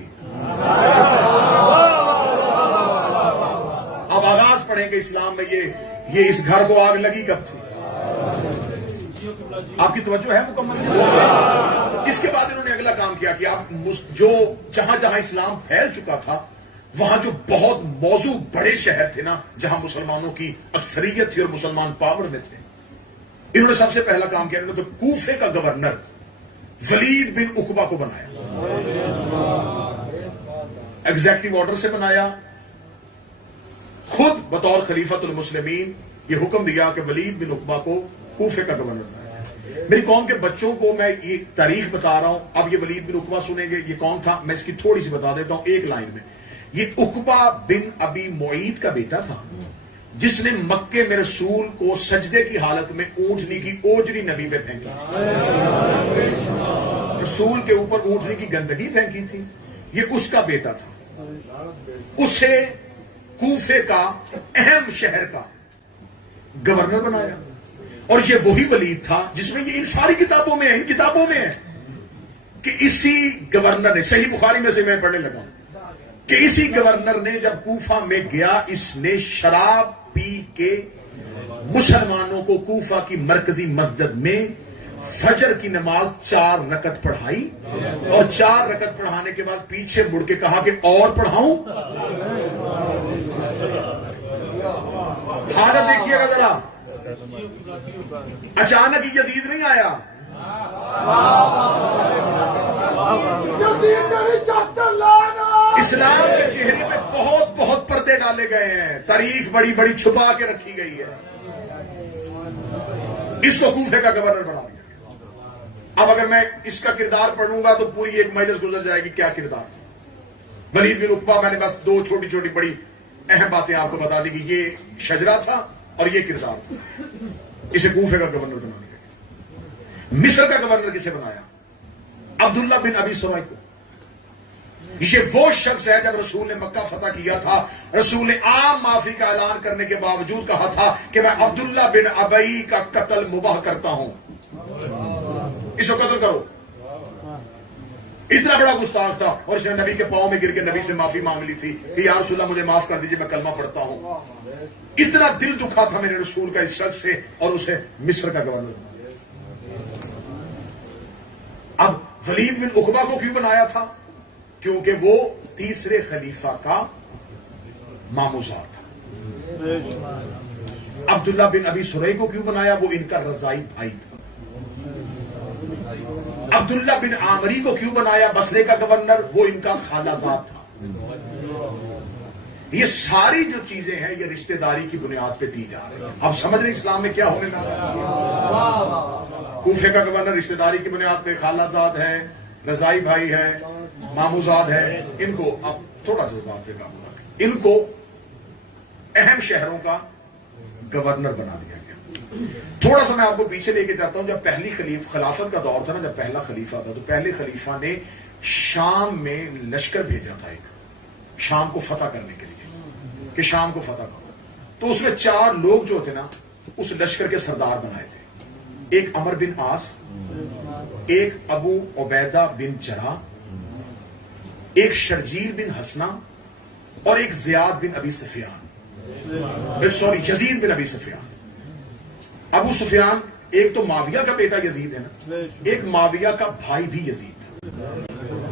اب آغاز پڑھیں گے اسلام میں یہ اس گھر کو آگ لگی کب تھی. آپ کی توجہ ہے مکمل؟ اس کے بعد انہوں نے اگلا کام کیا کہ اب جو جہاں جہاں اسلام پھیل چکا تھا وہاں جو بہت موضوع بڑے شہر تھے نا جہاں مسلمانوں کی اکثریت تھی اور مسلمان پاور میں تھے، انہوں نے سب سے پہلا کام کیا، انہوں نے کوفے کا گورنر ولید بن عقبہ کو بنایا. ایگزیکٹو آرڈر سے بنایا. خود بطور خلیفۃ المسلمین یہ حکم دیا کہ ولید بن عقبہ کو کوفے کا گورنر بنایا. میری قوم کے بچوں کو میں یہ تاریخ بتا رہا ہوں. اب یہ ولید بن عقبہ سنیں گے یہ کون تھا، میں اس کی تھوڑی سی بتا دیتا ہوں ایک لائن میں. یہ عقبہ بن ابی معیط کا بیٹا تھا جس نے مکے میں رسول کو سجدے کی حالت میں اونٹنی کی اوجری نبی پہ پھینکی تھی. رسول کے اوپر اونٹنی کی گندگی پھینکی تھی. یہ اس کا بیٹا تھا. اسے کوفے کا اہم شہر کا گورنر بنایا. اور یہ وہی ولید تھا جس میں یہ ان ساری کتابوں میں ہے، ان کتابوں میں ہے کہ اسی گورنر نے, صحیح بخاری میں سے میں پڑھنے لگا, کہ اسی گورنر نے جب کوفہ میں گیا, اس نے شراب پی کے مسلمانوں کو کوفہ کی مرکزی مسجد میں فجر کی نماز 4 رکعت پڑھائی, اور 4 رکعت پڑھانے کے بعد پیچھے مڑ کے کہا کہ اور پڑھاؤں. حالت دیکھیے گا ذرا, اچانک ہی یزید نہیں آیا, اسلام کے چہرے پہ بہت بہت پردے ڈالے گئے ہیں, تاریخ بڑی بڑی چھپا کے رکھی گئی ہے. اس کو کوفے کا گورنر بنا دیا. اب اگر میں اس کا کردار پڑھوں گا تو پوری ایک مجلس گزر جائے گی. کیا کردار تھا ولید بن عقبہ؟ میں نے بس 2 چھوٹی چھوٹی بڑی اہم باتیں آپ کو بتا دی کہ یہ شجرا تھا اور یہ کردار تھا. اسے کوفے کا گورنر بنا دیا. مصر کا گورنر کسے بنایا؟ عبداللہ بن ابی سرائی کو. یہ وہ شخص ہے جب رسول نے مکہ فتح کیا تھا, رسول نے عام معافی کا اعلان کرنے کے باوجود کہا تھا کہ میں عبداللہ بن ابی کا قتل مباح کرتا ہوں, اس کو قتل کرو. اتنا بڑا گستاخ تھا, اور اس نے نبی کے پاؤں میں گر کے نبی سے معافی مانگ لی تھی کہ یا رسول اللہ مجھے معاف کر دیجئے, میں کلمہ پڑھتا ہوں. اتنا دل دکھا تھا میرے رسول کا اس شخص سے, اور اسے مصر کا گورنر بنایا. اب ولید بن عقبہ کو کیوں بنایا تھا؟ کیونکہ وہ تیسرے خلیفہ کا ماموزاد تھا. عبداللہ بن ابی سرائی کو کیوں بنایا؟ وہ ان کا رضائی بھائی تھا. عبداللہ بن عامری کو کیوں بنایا بصرے کا گورنر؟ وہ ان کا خالہ زاد تھا. یہ ساری جو چیزیں ہیں یہ رشتہ داری کی بنیاد پہ دی جا رہی ہیں. اب سمجھ رہے اسلام میں کیا ہونے لگا؟ کوفے کا گورنر رشتہ داری کی بنیاد پہ خالہ زاد ہے, رضائی بھائی ہے, ماموزاد ہے. ان کو اب تھوڑا سا بات پہ قابو رکھیں, ان کو اہم شہروں کا گورنر بنا دیا گیا. تھوڑا سا میں آپ کو پیچھے لے کے جاتا ہوں. جب پہلی خلافت کا دور تھا نا, جب پہلا خلیفہ تھا, تو پہلے خلیفہ نے شام میں لشکر بھیجا تھا, ایک شام کو فتح کرنے کے لیے, کہ شام کو فتح کرو. تو اس میں 4 لوگ جو تھے نا اس لشکر کے سردار بنائے تھے. ایک عمر بن عاص, ایک ابو عبیدہ بن جراح, ایک شرجیل بن حسنہ, اور ایک زیاد بن ابی سفیان, یزید بن ابی سفیان. ابو سفیان ایک تو معاویہ کا بیٹا یزید ہے نا, ایک معاویہ کا بھائی بھی یزید تھا,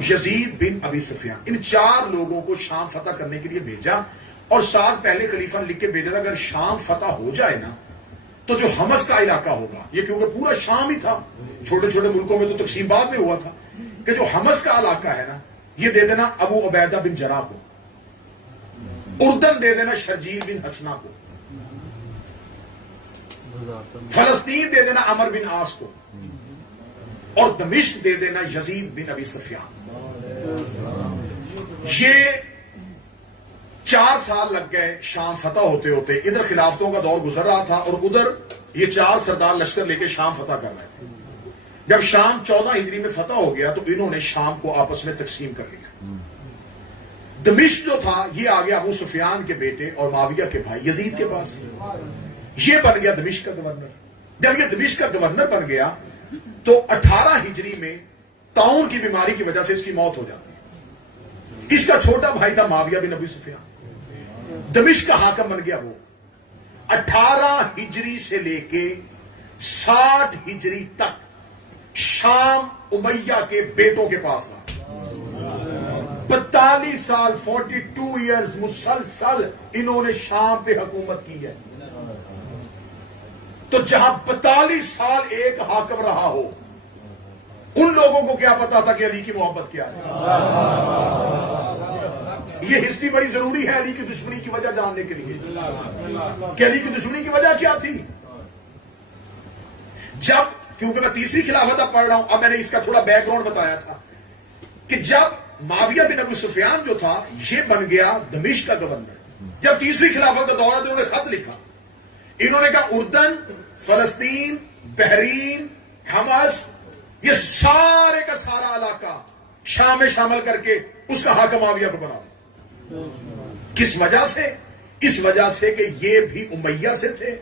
یزید بن ابی سفیان. ان 4 لوگوں کو شام فتح کرنے کے لیے بھیجا, اور ساتھ پہلے خلیفہ نے لکھ کے بھیجا تھا اگر شام فتح ہو جائے نا تو جو حمص کا علاقہ ہوگا, یہ کیونکہ پورا شام ہی تھا, چھوٹے چھوٹے ملکوں میں تو تقسیم بعد میں ہوا تھا, کہ جو حمص کا علاقہ ہے نا یہ دے دینا ابو عبیدہ بن جراح کو, اردن دے دینا شرجیل بن حسنہ کو, فلسطین دے دینا عمر بن عاص کو, اور دمشق دے دینا یزید بن ابی سفیان. یہ 4 سال لگ گئے شام فتح ہوتے ہوتے. ادھر خلافتوں کا دور گزر رہا تھا, اور ادھر یہ 4 سردار لشکر لے کے شام فتح کر رہے تھے. جب شام 14 ہجری میں فتح ہو گیا تو انہوں نے شام کو آپس میں تقسیم کر لیا. دمشق جو تھا یہ آ گیا ابو سفیان کے بیٹے اور معاویہ کے بھائی یزید کے پاس. یہ بن گیا دمشق کا گورنر. جب یہ دمشق کا گورنر بن گیا تو 18 ہجری میں طاعون کی بیماری کی وجہ سے اس کی موت ہو جاتی ہے. اس کا چھوٹا بھائی تھا معاویہ بن ابی سفیان, دمشق کا حاکم بن گیا. وہ 18 ہجری سے لے کے 60 ہجری تک شام امیہ کے بیٹوں کے پاس رہا. 42 سال 42 ایئرز مسلسل انہوں نے شام پہ حکومت کی ہے. تو جہاں 42 سال ایک حاکم رہا ہو, ان لوگوں کو کیا پتا تھا کہ علی کی محبت کیا ہے؟ یہ ہسٹری بڑی ضروری ہے علی کی دشمنی کی وجہ جاننے کے لیے, کہ علی کی دشمنی کی وجہ کیا تھی. جب, کیونکہ میں تیسری خلافت اب پڑھ رہا ہوں, اب میں نے اس کا تھوڑا بیک گراؤنڈ بتایا تھا کہ جب معاویہ بن ابی سفیان جو تھا یہ بن گیا دمشق کا گورنر. جب تیسری خلافت کا دورہ انہوں نے خط لکھا, انہوں نے کہا اردن, فلسطین, بحرین, حمص, یہ سارے کا سارا علاقہ شام میں شامل کر کے اس کا حاکم معاویہ کو بنا. کس وجہ سے؟ اس وجہ سے کہ یہ بھی امیہ سے تھے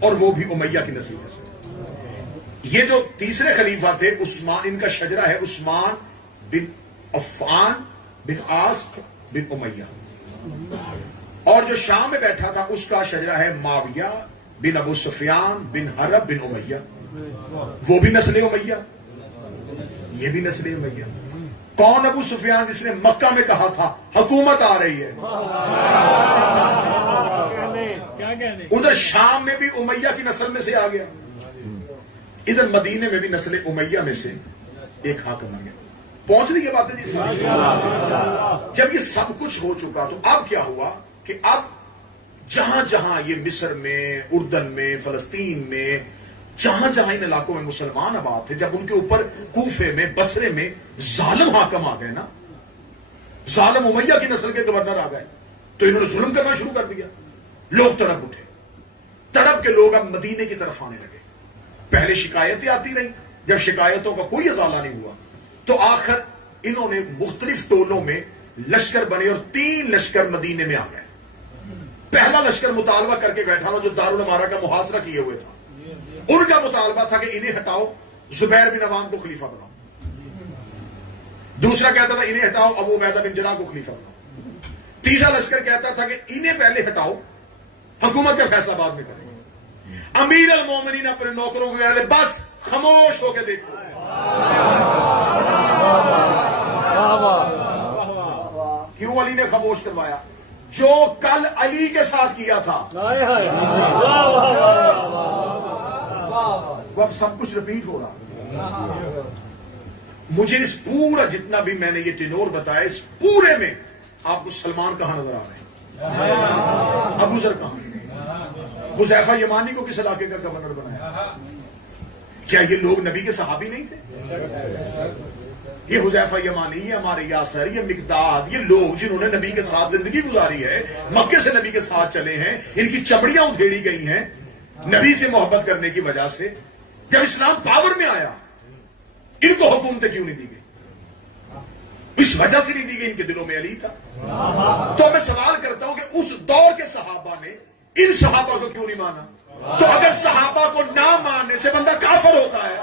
اور وہ بھی امیہ کی نسل میں سے تھے. یہ جو تیسرے خلیفہ تھے عثمان، ان کا شجرہ ہے عثمان بن عفان بن عاص بن امیہ، اور جو شام میں بیٹھا تھا اس کا شجرہ ہے معاویہ بن ابو سفیان بن حرب بن امیہ، وہ بھی نسل امیہ، یہ بھی نسل امیہ۔ کون ابو سفیان؟ جس نے مکہ میں کہا تھا حکومت آ رہی ہے، ادھر شام میں بھی امیہ کی نسل میں سے آ گیا، ادھر مدینے میں بھی نسل امیہ میں سے ایک حاکم آ گیا۔ پہنچ رہی ہے باتیں جس میں؟ جب یہ سب کچھ ہو چکا تو اب کیا ہوا کہ اب جہاں جہاں یہ مصر میں، اردن میں، فلسطین میں، جہاں جہاں ان علاقوں میں مسلمان آباد تھے، جب ان کے اوپر کوفے میں، بصرے میں ظالم حاکم آ گئے نا، ظالم امیہ کی نسل کے گورنر آ گئے، تو انہوں نے ظلم کرنا شروع کر دیا۔ لوگ تڑپ اٹھے، تڑپ کے لوگ اب مدینے کی طرف آنے لگے۔ پہلے شکایتیں آتی رہیں، جب شکایتوں کا کوئی ازالہ نہیں ہوا تو آخر انہوں نے مختلف ٹولوں میں لشکر بنے اور 3 لشکر مدینے میں آ گئے۔ پہلا لشکر مطالبہ کر کے بیٹھا جو دارالامارہ کا محاصرہ کیے ہوئے تھا، ان کا مطالبہ تھا کہ انہیں ہٹاؤ، زبیر بن عوام کو خلیفہ بناؤ۔ دوسرا کہتا تھا انہیں ہٹاؤ، ابو عبیدہ بن جراح کو خلیفہ بناؤ۔ تیسرا لشکر کہتا تھا کہ انہیں پہلے ہٹاؤ، حکومت کا فیصلہ بعد میں کریں گے۔ امیر المومنین اپنے نوکروں کو کہتے بس خاموش ہو کے دیکھو۔ کیوں علی نے خاموش کروایا؟ جو کل علی کے ساتھ کیا تھا وہ اب سب کچھ رپیٹ ہو رہا۔ مجھے اس پورا جتنا بھی میں نے یہ ٹینور بتایا، اس پورے میں آپ کو سلمان کہاں نظر آ رہے ہیں، ابو ذر کہاں، حذیفہ یمانی کو کس علاقے کا گورنر بنایا؟ کیا یہ لوگ نبی کے صحابی نہیں تھے؟ یہ حذیفہ یمانی، یہ عمار یاسر، یہ مقداد، یہ لوگ جنہوں نے نبی کے ساتھ زندگی گزاری ہے، مکے سے نبی کے ساتھ چلے ہیں، ان کی چمڑیاں ادھیڑی گئی ہیں نبی سے محبت کرنے کی وجہ سے۔ جب اسلام پاور میں آیا ان کو حکومتیں کیوں نہیں دی گئی؟ اس وجہ سے نہیں دی گئی، ان کے دلوں میں علی تھا۔ تو میں سوال کرتا ہوں کہ اس دور کے صحابہ نے ان صحابہ کو کیوں نہیں مانا؟ تو اگر صحابہ کو نہ ماننے سے بندہ کافر ہوتا ہے،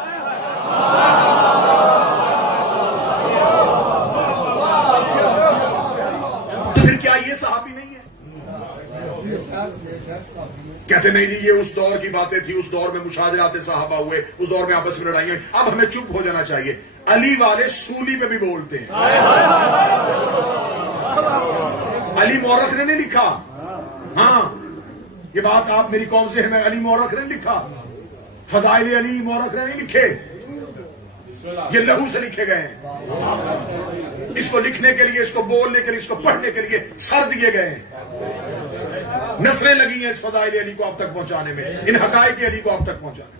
تو پھر کیا یہ صحابی نہیں ہے؟ کہتے نہیں جی یہ اس دور کی باتیں تھی، اس دور میں مشاجرات صحابہ ہوئے، اس دور میں آپس میں لڑائیاں ہوئی، اب ہمیں چپ ہو جانا چاہیے۔ علی والے سولی پہ بھی بولتے ہیں۔ علی مورخ نے نہیں لکھا، ہاں یہ بات آپ میری قوم سے ہے، میں علی مورخ نے لکھا، فضائل علی مورخ نے نہیں لکھے، یہ لہو سے لکھے گئے ہیں۔ اس کو لکھنے کے لیے، اس کو بولنے کے لیے، اس کو پڑھنے کے لیے سر دیے گئے ہیں، نسلیں لگی ہیں اس فضائل علی کو اب تک پہنچانے میں، ان حقائق علی کو اب تک پہنچانے میں۔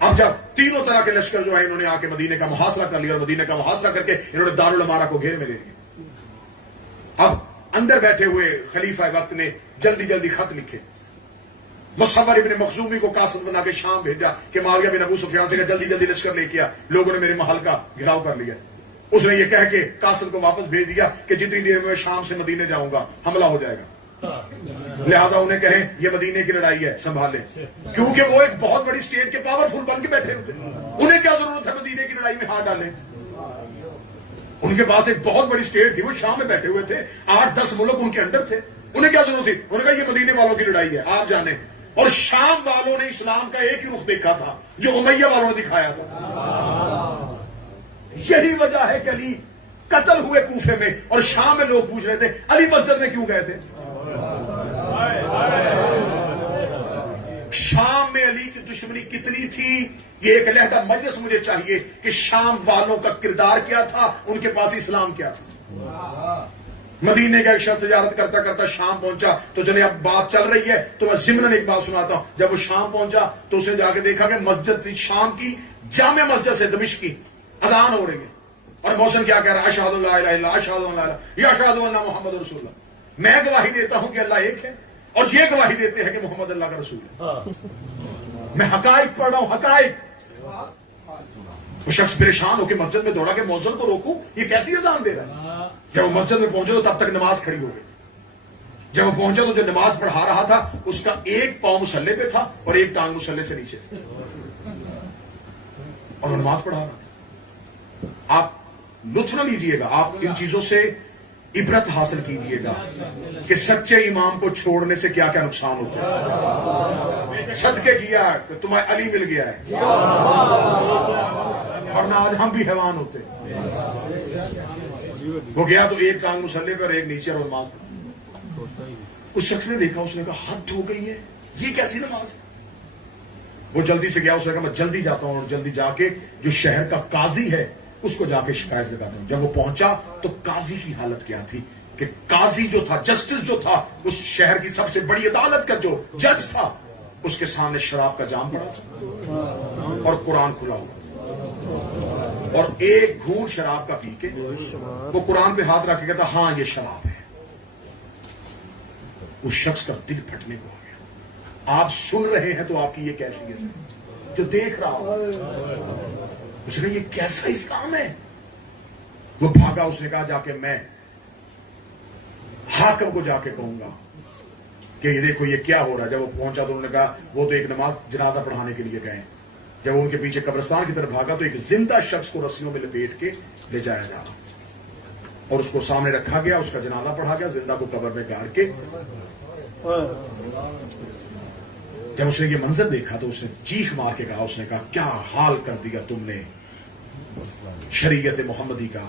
اب جب تینوں طرح کے لشکر جو ہے انہوں نے آ کے مدینے کا محاصرہ کر لیا، اور مدینے کا محاصرہ کر کے انہوں نے دارالامارہ کو گھیر میں لے لیا۔ اب اندر بیٹھے ہوئے خلیفہ وقت نے جلدی جلدی خط لکھے، مصور ابن مخزومی کو قاصد بنا کے شام بھیجا کہ معاویہ بن ابو سفیان سے جلدی جلدی لشکر لے کے آ، لوگوں نے میرے محل کا گھراؤ کر لیا۔ اس نے یہ کہہ کے قاصد کو واپس بھیج دیا کہ جتنی دیر میں شام سے مدینے جاؤں گا حملہ ہو جائے گا، لہذا انہیں کہیں یہ مدینے کی لڑائی ہے، سنبھالیں، کیونکہ وہ ایک بہت بڑی اسٹیٹ کے پاورفل بن کے بیٹھے ہوتے، انہیں کیا ضرورت ہے مدینے کی لڑائی میں ہاتھ ڈالیں؟ ان کے پاس ایک بہت بڑی اسٹیٹ تھی، وہ شام میں بیٹھے ہوئے تھے، 8-10 ملک ان کے انڈر تھے، انہیں کیا ضرورت تھی؟ انہوں نے کہا یہ مدینے والوں کی لڑائی ہے، آپ جانیں۔ اور شام والوں نے اسلام کا ایک ہی رخ دیکھا تھا جو امیہ والوں نے دکھایا تھا۔ یہی وجہ ہے کہ علی قتل ہوئے کوفے میں، اور شام میں لوگ پوچھ رہے تھے علی مسجد میں کیوں گئے تھے؟ شام میں علی کی دشمنی کتنی تھی، یہ ایک علیحدہ مجلس مجھے چاہیے کہ شام والوں کا کردار کیا تھا، ان کے پاس اسلام کیا تھا۔ مدینے کا ایک شخص تجارت کرتا کرتا شام پہنچا، تو چلے اب بات چل رہی ہے تو میں ضمناً ایک بات سناتا ہوں۔ جب وہ شام پہنچا تو اسے جا کے دیکھا کہ مسجد تھی شام کی، جامع مسجد سے دمشق کی، اذان ہو رہی ہے، اور محسن کیا کہہ رہا ہے؟ اشہد ان لا الہ الا اللہ، اشہد ان لا الہ یا اشہد ان محمد رسول اللہ، میں گواہی دیتا ہوں کہ اللہ ایک ہے، اور یہ گواہی دیتے ہیں کہ محمد اللہ کا رسول ہے۔ میں حقائق پڑھ رہا ہوں، حقائق۔ وہ شخص پریشان ہو کے مسجد میں دوڑا کہ مؤذن کو روکوں، یہ کیسی اذان دے رہا ہے؟ جب وہ مسجد میں پہنچے تو تب تک نماز کھڑی ہو گئی تھی۔ جب وہ پہنچا تو جو نماز پڑھا رہا تھا اس کا ایک پاؤں مسلح پہ تھا اور ایک ٹانگ مسلح سے نیچے تھی۔ اور وہ نماز پڑھا رہا تھا. آپ لطف نہ لیجئے گا, آپ ان چیزوں سے عبرت حاصل کیجئے گا کہ سچے امام کو چھوڑنے سے کیا کیا نقصان ہوتا ہے. صدقے کیا کہ تمہیں علی مل گیا ہے, ورنہ آج ہم بھی حیوان ہوتے. وہ گیا تو ایک ٹانگ مسلح پر ایک نیچے اور نماز پڑھی. اس شخص نے دیکھا, اس نے کہا حد ہو گئی ہے, یہ کیسی نماز ہے. وہ جلدی سے گیا, اس نے کہا میں جلدی جاتا ہوں اور جلدی جا کے جو شہر کا قاضی ہے اس کو جا کے شکایت لگاتا ہوں. جب وہ پہنچا تو قاضی کی حالت کیا تھی کہ قاضی جو تھا, جسٹس جو تھا, اس شہر کی سب سے بڑی عدالت کا جو جج تھا, اس کے سامنے شراب کا جام پڑا تھا اور قرآن کھلا ہوا تھا, اور ایک گھونٹ شراب کا پی کے وہ قرآن پہ ہاتھ رکھ کے کہتا ہاں یہ شراب ہے. اس شخص کا دل پھٹنے کو آ گیا. آپ سن رہے ہیں تو آپ کی یہ کیفیت ہے, جو دیکھ رہا ہو اس نے یہ کیسا اسلام ہے. وہ بھاگا, اس نے کہا جا کے میں حاکم کو جا کے کہوں گا کہ یہ دیکھو یہ کیا ہو رہا ہے. جب وہ پہنچا تو انہوں نے کہا وہ تو ایک نماز جنازہ پڑھانے کے لیے گئے. جب وہ ان کے پیچھے قبرستان کی طرف بھاگا تو ایک زندہ شخص کو رسیوں میں لپیٹ کے لے جایا جا رہا اور اس کو سامنے رکھا گیا, اس کا جنازہ پڑھا گیا, زندہ کو قبر میں گاڑ کے. جب اس نے یہ منظر دیکھا تو اس نے چیخ مار کے کہا, اس نے کہا کیا حال کر دیا تم نے شریعت محمدی کا,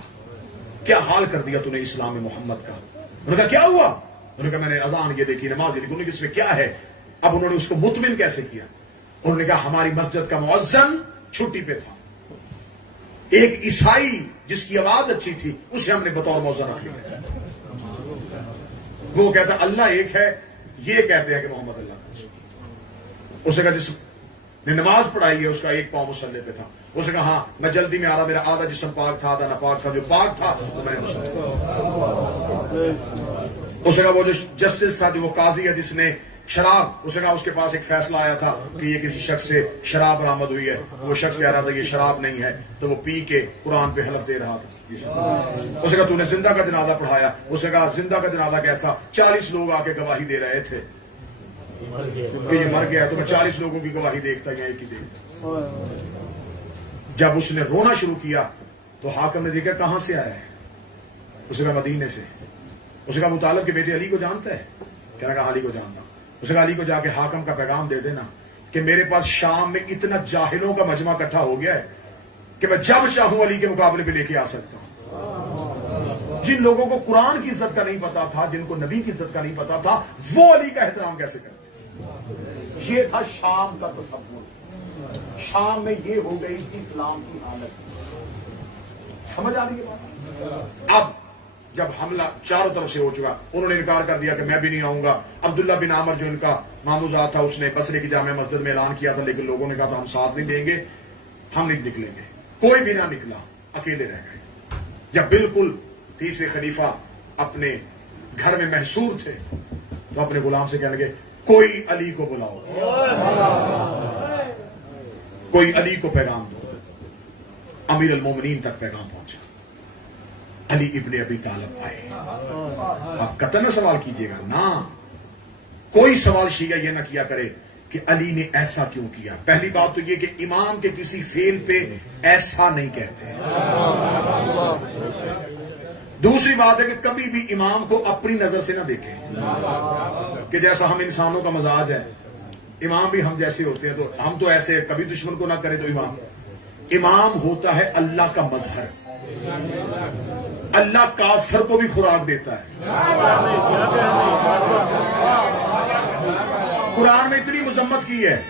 کیا حال کر دیا تم نے اسلام محمد کا. انہوں نے کہا کیا ہوا. انہوں نے کہا میں نے اذان یہ دیکھی, نماز یہ دیکھی. انہوں نے کہا اس میں کیا ہے. اب انہوں نے اس کو مطمئن کیسے کیا. انہوں نے کہا ہماری مسجد کا مؤذن چھٹی پہ تھا, ایک عیسائی جس کی آواز اچھی تھی اسے ہم نے بطور مؤذن رکھ لیا. وہ کہتا اللہ ایک ہے, یہ کہتے ہیں کہ محمد اللہ. اسے کہا جس نے نماز پڑھائی ہے اس کا ایک پاؤں مصلی پہ تھا. اسے کہا ہاں میں جلدی میں آ رہا, میرا آدھا جسم پاک تھا آدھا ناپاک تھا, جو پاک تھا وہ میں نے مصلی. اسے کہا وہ جو جسٹس تھا, جو وہ قاضی ہے جس نے شراب, اسے کہا اس کے پاس ایک فیصلہ آیا تھا کہ یہ کسی شخص سے شراب برآمد ہوئی ہے. وہ شخص کہہ رہا تھا یہ شراب نہیں ہے, تو وہ پی کے قرآن پہ حلف دے رہا تھا. اسے کہا تو نے زندہ کا جنازہ پڑھایا. اسے کہا زندہ کا جنازہ کیسا. 40 لوگ آ کے گواہی دے رہے تھے کہ یہ مر گیا, تو میں 40 لوگوں کی گواہی دیکھتا یا ایک ہی دیکھتا. جب اس نے رونا شروع کیا تو حاکم نے دیکھا کہاں سے آیا ہے. اسے کہا مدینے سے. اسے کہا ابو طالب کے بیٹے علی کو جانتا ہے. کہنے کہا علی کو جانتا. اسے کہا علی کو جا کے حاکم کا پیغام دے دینا کہ میرے پاس شام میں اتنا جاہلوں کا مجمع اکٹھا ہو گیا ہے کہ میں جب چاہوں علی کے مقابلے پہ لے کے آ سکتا ہوں. جن لوگوں کو قرآن کی عزت کا نہیں پتا تھا, جن کو نبی کی عزت کا نہیں پتا تھا, وہ علی کا احترام کیسے کرتے. یہ تھا شام کا تصور. شام میں یہ ہو گئی تھی اسلام کی حالت. سمجھ آ رہی ہے. اب جب حملہ چاروں طرف سے ہو چکا, انہوں نے انکار کر دیا کہ میں بھی نہیں آؤں گا. عبداللہ بن عامر جو ان کا ماموزاد تھا, اس نے بصرے کی جامع مسجد میں اعلان کیا تھا, لیکن لوگوں نے کہا تھا ہم ساتھ نہیں دیں گے, ہم نہیں نکلیں گے. کوئی بھی نہ نکلا, اکیلے رہ گئے. جب بالکل تیسرے خلیفہ اپنے گھر میں محصور تھے تو اپنے غلام سے کہنے لگے کوئی علی کو بلاؤ, کوئی علی کو پیغام دو. امیر المومنین تک پیغام پہنچا. علی ابن ابی طالب آئے. آپ قطعاً نہ سوال کیجئے گا, نہ کوئی سوال شیعہ یہ نہ کیا کرے کہ علی نے ایسا کیوں کیا. پہلی بات تو یہ کہ امام کے کسی فعل پہ ایسا نہیں کہتے. دوسری بات ہے کہ کبھی بھی امام کو اپنی نظر سے نہ دیکھیں کہ جیسا ہم انسانوں کا مزاج ہے, امام بھی ہم جیسے ہوتے ہیں, تو ہم تو ایسے کبھی دشمن کو نہ کرے. تو امام ہوتا ہے اللہ کا مظہر. اللہ کافر کو بھی خوراک دیتا ہے. قرآن میں اتنی مذمت کی ہے.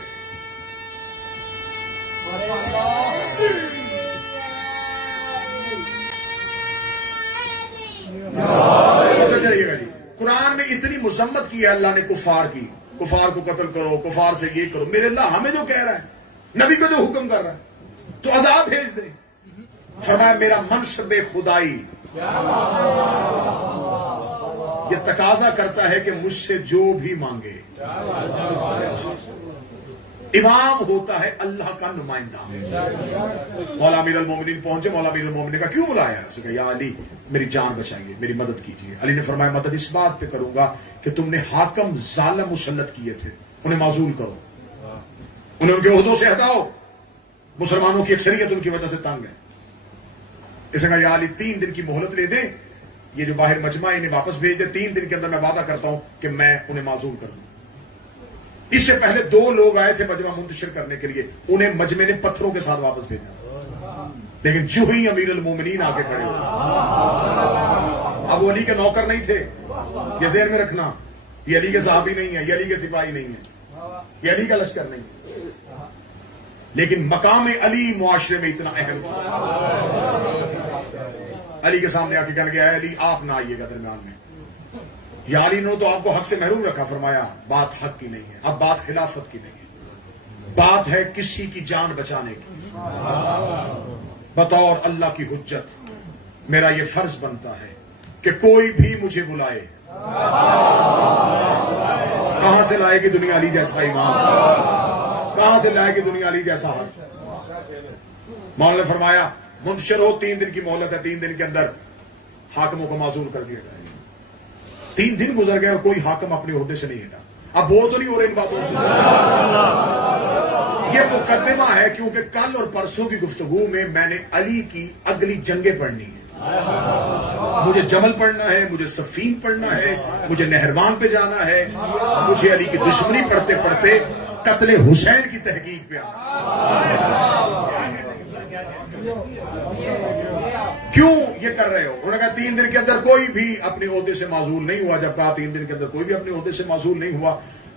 چلیے گا جی, قرآن میں اتنی مذمت کی ہے اللہ نے کفار کی. کفار کو قتل کرو, کفار سے یہ کرو. میرے اللہ ہمیں جو کہہ رہا ہے, نبی کو جو حکم کر رہا ہے, تو عذاب بھیج دے. فرمایا میرا منصب خدائی یہ تقاضا کرتا ہے کہ مجھ سے جو بھی مانگے. امام ہوتا ہے اللہ کا نمائندہ. مولا امیر المومنین پہنچے. مولا امیر المومنین نے کہا کیوں بلایا؟ اس نے کہا یا علی میری جان بچائیے, میری مدد کیجیے. علی نے فرمایا مدد اس بات پہ کروں گا کہ تم نے حاکم ظالم مسلط کیے تھے, انہیں معزول کرو, انہیں ان کے عہدوں سے ہٹاؤ. مسلمانوں کی اکثریت ان کی وجہ سے تنگ ہے. اس نے کہا یا علی 3 دن کی مہلت لے دیں, یہ جو باہر مجمع انہیں واپس بھیج دے, 3 دن کے اندر میں وعدہ کرتا ہوں کہ میں انہیں معزول کر دوں. اس سے پہلے 2 لوگ آئے تھے مجمع منتشر کرنے کے لیے, انہیں مجمع نے پتھروں کے ساتھ واپس بھیجا, لیکن جو ہی امیر المومنین آ کے کھڑے ہوئے, اب وہ علی کے نوکر نہیں تھے, یہ ذہن میں رکھنا, یہ علی کے صحابی نہیں ہے, یہ علی کے سپاہی نہیں ہے, یہ علی کا لشکر نہیں ہے, لیکن مقام علی معاشرے میں اتنا اہم تھا. علی کے سامنے آ کے کہنے گیا علی آپ نہ آئیے گا درمیان میں. یا علی نے تو آپ کو حق سے محروم رکھا, فرمایا بات حق کی نہیں ہے, اب بات خلافت کی نہیں ہے, بات ہے کسی کی جان بچانے کی. بطور اللہ کی حجت میرا یہ فرض بنتا ہے کہ کوئی بھی مجھے بلائے. کہاں سے لائے گی دنیا علی جیسا امام, کہاں سے لائے گی دنیا علی جیسا حق. مولانا نے فرمایا منتشر ہو, 3 دن کی مہلت ہے, 3 دن کے اندر حاکموں کو معزول کر دیا جائے. 3 دن گزر گئے اور کوئی حاکم اپنے عہدے سے نہیں ہٹا. اب وہ تو نہیں ہو رہے ان باتوں سے, یہ مقدمہ ہے, کیونکہ کل اور پرسوں کی گفتگو میں نے علی کی اگلی جنگیں پڑھنی ہیں. مجھے جمل پڑھنا ہے, مجھے صفین پڑھنا ہے, مجھے نہروان پہ جانا ہے, مجھے علی کی دشمنی پڑھتے پڑھتے قتل حسین کی تحقیق پہ آنا. کیوں یہ کر رہے ہو؟ انہوں نے کہا 3 دن کے اندر کوئی بھی اپنے عہدے سے معزول نہیں ہوا. جب کہا 3 دن کے اندر کوئی بھی اپنے عہدے سے معزول نہیں ہوا,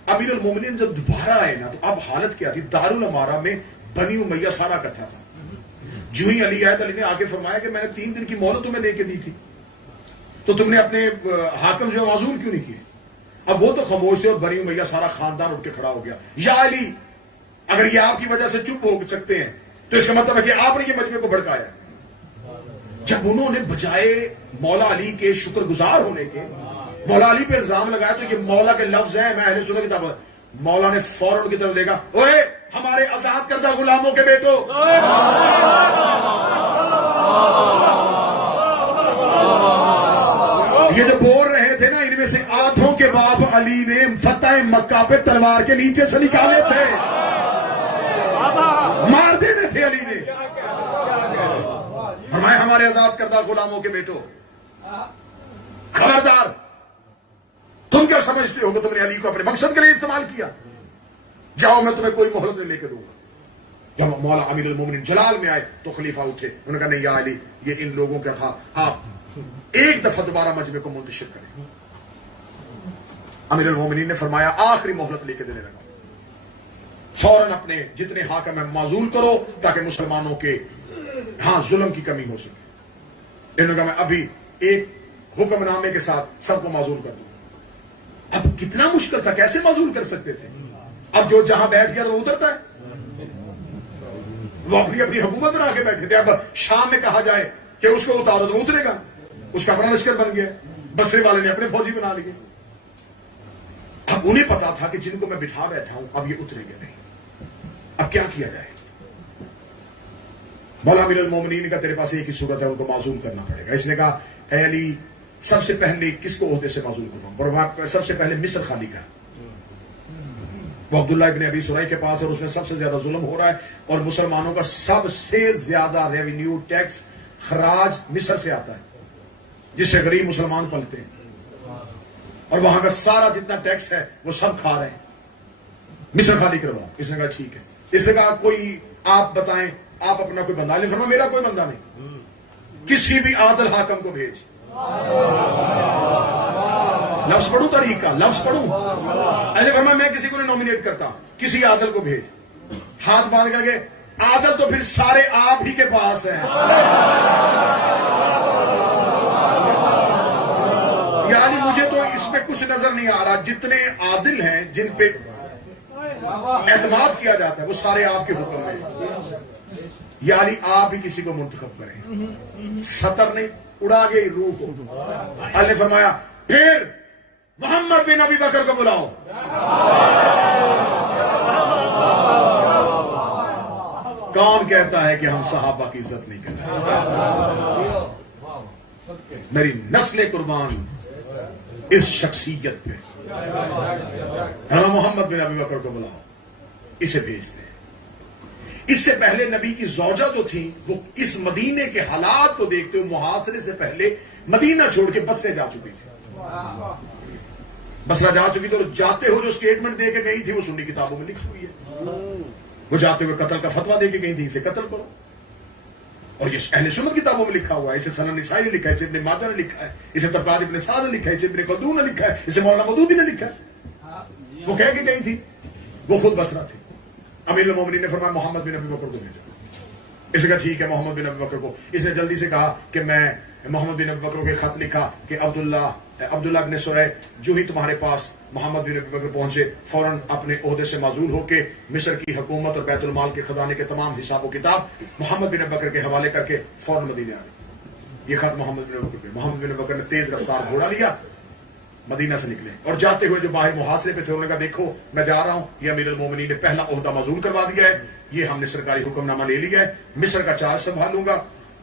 امیر المومنین جب دوبارہ آئے نا, تو اب حالت کیا تھی؟ دارالامارہ میں بنی امیہ سارا اکٹھا تھا. جو ہی علی آئے, علی نے آ کے فرمایا کہ میں نے 3 دن کی مہلت تمہیں لے کے دی تھی, تو تم نے اپنے حاکم جو معزول کیوں نہیں کیے؟ اب وہ تو خاموش تھے اور بنی امیہ سارا خاندان اٹھ کے کھڑا ہو گیا. یا علی, اگر یہ آپ کی وجہ سے چپ ہو سکتے ہیں تو اس کا مطلب ہے کہ آپ نے یہ مجمع کو بھڑکایا. جب انہوں نے بجائے مولا علی کے شکر گزار ہونے کے مولا علی پہ الزام لگایا, تو یہ مولا کے لفظ ہیں, میں اہل سنت کی کتاب, مولا نے فوراً کی طرف دیکھا, اوے ہمارے آزاد کردہ غلاموں کے بیٹو, یہ جو بول رہے تھے نا, ان میں سے آدھوں کے باپ علی نے فتح مکہ پہ تلوار کے نیچے سے نکالے تھے, مار دینے تھے علی نے. ہمارے آزاد کردہ غلاموں کے بیٹو, خبردار, تم کیا سمجھتے ہو کہ تم نے علی کو اپنے مقصد کے لیے استعمال کیا؟ جاؤ, میں تمہیں کوئی مہلت نہیں لے کے دوں گا. جب مولا امیر المومنین جلال میں آئے تو خلیفہ اٹھے, انہوں نے کہا نہیں یا علی, یہ ان لوگوں کا تھا, آپ ایک دفعہ دوبارہ مجمع کو منتشر کریں. امیر المومنین نے فرمایا آخری مہلت لے کے دینے لگا, فوراً اپنے جتنے حاکم ہیں معزول کرو تاکہ مسلمانوں کے ہاں ظلم کی کمی ہو سکے. انہوں نے کہا میں ابھی ایک حکم نامے کے ساتھ سب کو معزول کر دوں. اب کتنا مشکل تھا, کیسے معزول کر سکتے تھے؟ اب جو جہاں بیٹھ گیا تو وہ اترتا ہے, وہ اپنی اپنی حکومت بنا کے بیٹھے تھے. اب شام میں کہا جائے کہ اس کو اتارو تو اترے گا, اس کا اپنا لشکر بن گیا. بصرے والے نے اپنے فوجی بنا لیے. اب انہیں پتا تھا کہ جن کو میں بٹھا بیٹھا ہوں اب یہ اترے گا نہیں, اب کیا کیا جائے؟ مولا امیر المومنین کا تیرے پاس ایک ہی صورت ہے, ان کو معزول کرنا پڑے گا. اس نے کہا اے علی, سب سے پہلے کس کو عہدے سے معزول کروں؟ اور سب سے پہلے مصر خالی کا, وہ عبداللہ ابن ابی سرائی کے پاس ہے, اور اس میں سب سے زیادہ ظلم ہو رہا ہے, اور مسلمانوں کا سب سے زیادہ ریونیو ٹیکس خراج مصر سے آتا ہے, جس سے غریب مسلمان پلتے ہیں, اور وہاں کا سارا جتنا ٹیکس ہے وہ سب کھا رہے ہیں. مصر خالی کرواؤ. اس نے کہا ٹھیک ہے. اس نے کہا کوئی آپ بتائیں, آپ اپنا کوئی بندہ. فرمایا میرا کوئی بندہ نہیں, کسی بھی عادل حاکم کو بھیج. لفظ پڑھوں طریقہ, لفظ پڑھوں. ایسے فرمایا میں کسی کو نہیں نومینیٹ کرتا, کسی عادل کو بھیج. ہاتھ باندھ کر کے, عادل تو پھر سارے آپ ہی کے پاس ہیں. یعنی مجھے تو اس میں کچھ نظر نہیں آ رہا, جتنے عادل ہیں جن پہ اعتماد کیا جاتا ہے وہ سارے آپ کے حکم میں. یعنی آپ ہی کسی کو منتخب کریں. سطر نے اڑا گئی روح کو. اللہ نے فرمایا پھر محمد بن ابی بکر کو بلاؤ. کون کہتا ہے کہ ہم صحابہ کی عزت نہیں کرتے؟ میری نسل قربان اس شخصیت پہ. محمد بن ابی بکر کو بلاؤ, اسے بھیجتے. اس سے پہلے نبی کی زوجہ جو تھی وہ اس مدینے کے حالات کو دیکھتے ہوئے محاصرے سے پہلے مدینہ چھوڑ کے بصرے جا چکی تھی. بصرہ جا چکی تھی اور جاتے ہوئے جو سٹیٹمنٹ دے کے گئی تھی وہ سنی کتابوں میں لکھی ہوئی ہے. وہ جاتے ہوئے قتل کا فتویٰ دے کے گئی تھی, اسے قتل کرو. اور یہ اہل سنت کتابوں میں لکھا ہوا ہے, اسے سنن نسائی نے لکھا ہے, اسے ابن ماجہ نے لکھا ہے, اسے طبقات ابن سعد نے لکھا ہے, اسے ابن خلدون نے لکھا ہے, اسے مولانا مودودی نے لکھا ہے. وہ کہہ کے گئی تھی, وہ خود بصرہ تھی. امیر المومنین نے فرمایا محمد بن ابی بکر کو بھیجو. اس نے کہا ٹھیک ہے محمد بن ابی بکر کو. اس نے جلدی سے کہا کہ میں محمد بن ابی بکر کو ایک خط لکھا کہ عبداللہ ابن سرح جو ہی تمہارے پاس محمد بن ابی بکر پہنچے فوراً اپنے عہدے سے معزول ہو کے مصر کی حکومت اور بیت المال کے خزانے کے تمام حساب و کتاب محمد بن ابی بکر کے حوالے کر کے فوراً مدینے آ گئے. یہ خط محمد بن ابی بکر پہ. محمد بن ابی بکر نے تیز رفتار گھوڑا لیا, مدینہ سے نکلے, اور جاتے ہوئے جو باہر محاصرے پہ تھے انہوں نے کہا دیکھو میں جا رہا ہوں, یہ امیر المومنین نے پہلا عہدہ معزول کروا دیا ہے, یہ ہم نے سرکاری حکم نامہ لے لیا ہے, مصر کا چارج سنبھالوں گا.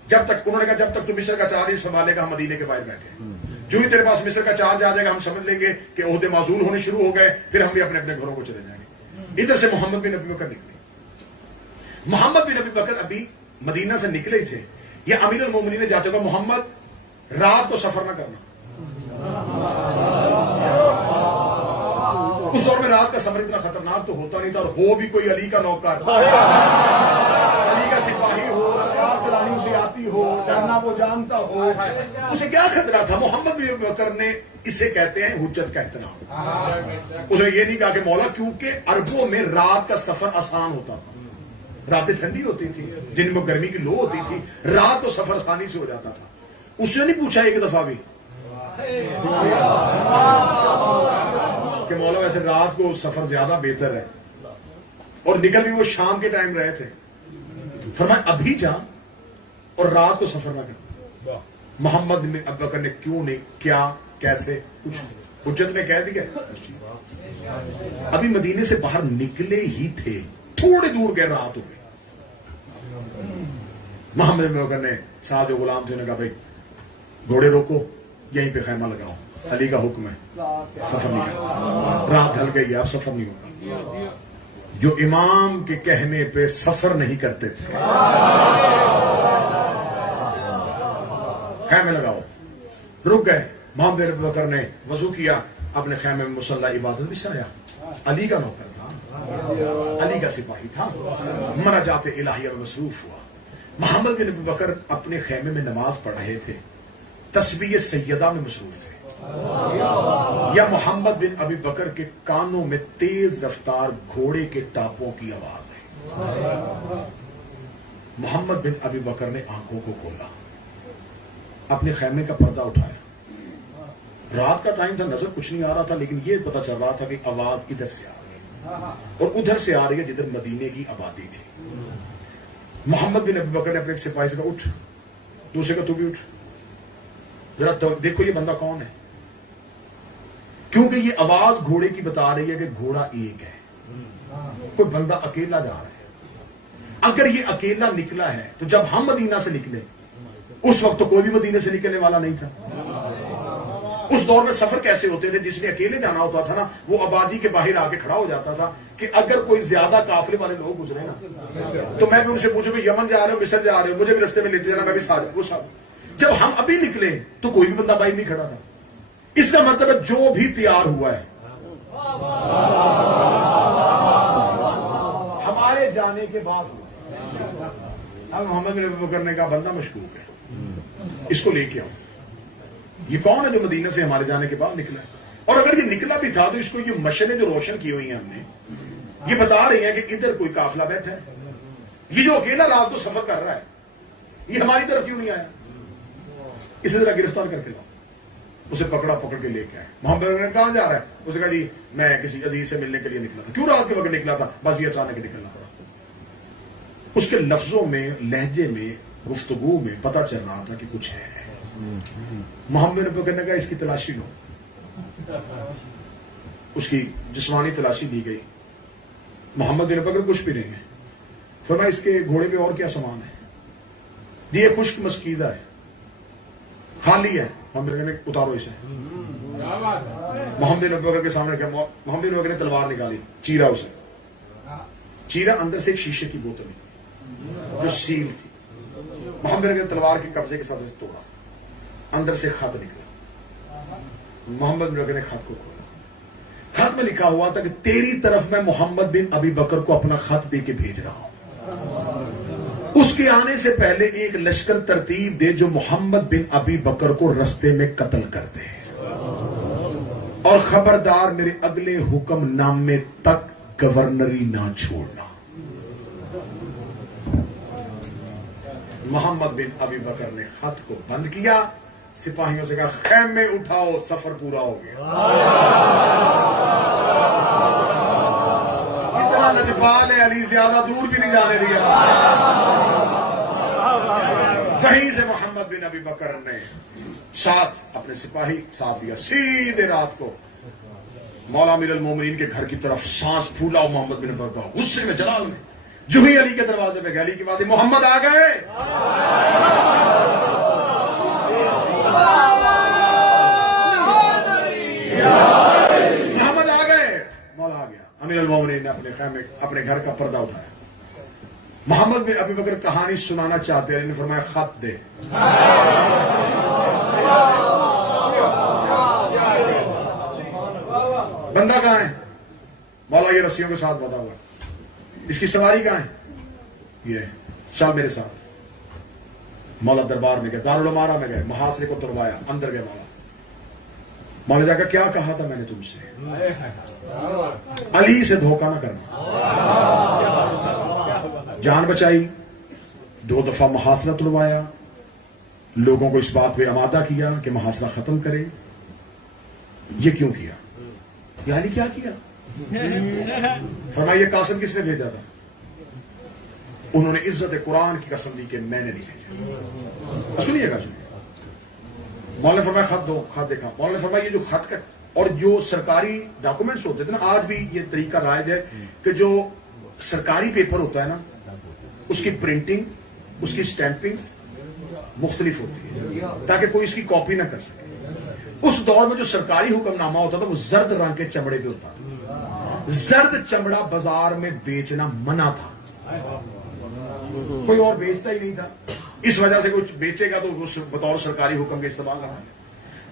جب تک انہوں نے کہا جب تک تو مصر کا چارج سنبھالے گا ہم مدینے کے باہر بیٹھے ہیں. جو ہی تیرے پاس مصر کا چارج آ جائے گا ہم سمجھ لیں گے کہ عہدے معزول ہونے شروع ہو گئے, پھر ہم بھی اپنے اپنے گھروں کو چلے جائیں گے. ادھر سے محمد بن ابی بکر نکلے. محمد بن ابی بکر ابھی مدینہ سے نکلے تھے. یہ امیر المومنین نے جاتے ہوئے محمد رات کو سفر نہ کرنا. اس دور میں رات کا سفر اتنا خطرناک تو ہوتا نہیں تھا, اور ہو بھی کوئی علی کا نوکر, علی کا سپاہی ہو, تلوار چلانی اسے آتی ہو, ڈرنا وہ جانتا ہو, اسے کیا خطرہ تھا. محمد بن ابی بکر نے اسے کہتے ہیں حجت کا احترام. اس نے یہ نہیں کہا کہ مولا, کیونکہ عربوں میں رات کا سفر آسان ہوتا تھا, راتیں ٹھنڈی ہوتی تھی, دن میں گرمی کی لو ہوتی تھی, رات کو سفر آسانی سے ہو جاتا تھا. اس نے نہیں پوچھا ایک دفعہ بھی کہ مولا ویسے رات کو سفر زیادہ بہتر ہے, اور نکل بھی وہ شام کے ٹائم رہے تھے. فرمایا ابھی جا اور رات کو سفر نہ کر. محمد بن ابی بکر نے کیوں نہیں, کیا, کیسے, کچھ حجت نے کہہ دیا. ابھی مدینے سے باہر نکلے ہی تھے, تھوڑے دور گئے, رات ہو گئی. محمد بن ابی بکر نے ساتھ جو غلام تھے انہوں نے کہا بھائی گھوڑے روکو, یہیں پہ خیمہ لگاؤ, علی کا حکم ہے, سفر نہیں کرنا. رات ڈھل گئی ہے, اب سفر نہیں ہوگا. جو امام کے کہنے پہ سفر نہیں کرتے تھے, خیمے لگاؤ, رک گئے. محمد بن ابی بکر نے وضو کیا, اپنے خیمے میں مصلی عبادت بچھایا. علی کا نوکر تھا, علی کا سپاہی تھا, مناجات الہیہ میں مصروف ہوا. محمد بن ابی بکر اپنے خیمے میں نماز پڑھ رہے تھے, تسبیح سیدہ میں مصروف تھے. یا محمد بن ابی بکر کے کانوں میں تیز رفتار گھوڑے کے ٹاپوں کی آواز ہے. محمد بن ابی بکر نے آنکھوں کو کھولا, اپنے خیمے کا پردہ اٹھایا. رات کا ٹائم تھا, نظر کچھ نہیں آ رہا تھا, لیکن یہ پتا چل رہا تھا کہ آواز ادھر سے آ رہی ہے اور ادھر سے آ رہی ہے جدھر مدینے کی آبادی تھی. محمد بن ابی بکر نے اپنے ایک سپاہی سے کہا اٹھ, دوسرے کا تو بھی اٹھ, ذرا دیکھو یہ بندہ کون ہے. کیونکہ یہ آواز گھوڑے کی بتا رہی ہے کہ گھوڑا ایک ہے, کوئی بندہ اکیلا جا رہا ہے. اگر یہ اکیلا نکلا ہے تو جب ہم مدینہ سے نکلے اس وقت تو کوئی بھی مدینے سے نکلنے والا نہیں تھا. اس دور میں سفر کیسے ہوتے تھے, جس نے اکیلے جانا ہوتا تھا نا وہ آبادی کے باہر آ کے کھڑا ہو جاتا تھا کہ اگر کوئی زیادہ قافلے والے لوگ گزرے نا تو میں بھی ان سے پوچھوں کہ یمن جا رہے ہو, مصر جا رہے ہو, مجھے بھی رستے میں لیتے جانا, میں بھی ساتھ. وہ ساتھ جب ہم ابھی نکلے تو کوئی بھی بندہ باہر نہیں کھڑا تھا. اس کا مطلب ہے جو بھی تیار ہوا ہے ہمارے جانے کے بعد ہوا. اب محمد بن ابی بکر نے کہا بندہ مشکوک ہے, اس کو لے کے آؤ. یہ کون ہے جو مدینہ سے ہمارے جانے کے بعد نکلا ہے؟ اور اگر یہ نکلا بھی تھا تو اس کو یہ مشعلیں جو روشن کی ہوئی ہیں ہم نے, یہ بتا رہی ہیں کہ ادھر کوئی قافلہ بیٹھا ہے. یہ جو اکیلا رات کو سفر کر رہا ہے یہ ہماری طرف کیوں نہیں آیا؟ اسے ذرا گرفتار کر کے لاؤ. اسے پکڑا, پکڑ کے لے کے آئے. محمد نے کہاں جا رہا ہے؟ اس نے کہا جی میں کسی عزیز سے ملنے کے لیے نکلا تھا. کیوں رات کے وقت نکلا تھا؟ بس یہ اچانک نکلنا پڑا. اس کے لفظوں میں, لہجے میں, گفتگو میں پتہ چل رہا تھا کہ کچھ ہے. محمد نے پکڑنے کا اس کی تلاشی لو. اس کی جسمانی تلاشی دی گئی. محمد بن بکر کچھ بھی نہیں ہے. فرمایا اس کے گھوڑے پہ اور کیا سامان ہے؟ جی یہ خشک مسکیدہ ہے, خالی ہے. محمد بن بکر اتارو اسے. محمد بن بکر کے سامنے کیا, محمد بن بکر نے تلوار نکالی, چیرا اسے, چیرا, اندر سے ایک شیشے کی بوتل نکلی. جو سیل تھی، محمد نے تلوار کے قبضے کے ساتھ اسے توڑا، اندر سے خط نکلا، محمد نے خط کو کھولا، خط میں لکھا ہوا تھا کہ تیری طرف میں محمد بن ابی بکر کو اپنا خط دے کے بھیج رہا ہوں، اس کے آنے سے پہلے ایک لشکر ترتیب دے جو محمد بن ابی بکر کو رستے میں قتل کر دے، اور خبردار میرے اگلے حکم نامے تک گورنری نہ چھوڑنا۔ محمد بن ابی بکر نے خط کو بند کیا، سپاہیوں سے کہا خیمے اٹھاؤ، سفر پورا ہو گیا۔ اتنا لجپال ہے علی، زیادہ دور بھی نہیں جانے دیا۔ وہیں سے محمد بن ابی بکر نے ساتھ اپنے سپاہی ساتھ دیا، سیدھے رات کو مولا امیر المومنین کے گھر کی طرف سانس پھولا، محمد بن ابی بکر غصے میں جلال میں جو ہی علی کے دروازے پہ گیا، علی کی بات ہے محمد آ گئے، محمد آ گئے، مولا آ گیا۔ امیر المومنین نے اپنے خیمے اپنے گھر کا پردہ اٹھایا، محمد بن ابی بکر کہانی سنانا چاہتے ہیں، علی نے فرمایا خط دے۔ بندہ کہاں ہے؟ مولا یہ رسیوں کے ساتھ بندھا ہوا، اس کی سواری کہاں ہے؟ یہ چل میرے ساتھ۔ مولا دربار میں گئے، دارالعمارہ میں گئے، محاصرے کو تڑوایا، اندر گئے مولا۔ مولا جا کر کیا کہا تھا میں نے تم سے؟ علی سے دھوکہ نہ کرنا۔ جان بچائی، 2 دفعہ محاصرہ تڑوایا، لوگوں کو اس بات پہ آمادہ کیا کہ محاصرہ ختم کرے۔ یہ کیوں کیا؟ یہ علی کیا کیا؟ فرمایا یہ قاسم کس نے بھیجا تھا؟ انہوں نے عزت قرآن کی قسم دی کہ میں نے نہیں بھیجا۔ سنیے گا، مولا نے فرمایا خط دو، خط دیکھا، مولا نے فرمایا یہ جو خط کا اور جو سرکاری ڈاکومنٹس ہوتے تھے نا، آج بھی یہ طریقہ رائج ہے کہ جو سرکاری پیپر ہوتا ہے نا، اس کی پرنٹنگ، اس کی سٹیمپنگ مختلف ہوتی ہے تاکہ کوئی اس کی کاپی نہ کر سکے۔ اس دور میں جو سرکاری حکم نامہ ہوتا تھا وہ زرد رنگ کے چمڑے پہ ہوتا تھا، زرد چمڑا بازار میں بیچنا منع تھا، کوئی اور بیچتا ہی نہیں تھا، اس وجہ سے کوئی بیچے گا تو اس بطور سرکاری حکم کے استعمال کرنا۔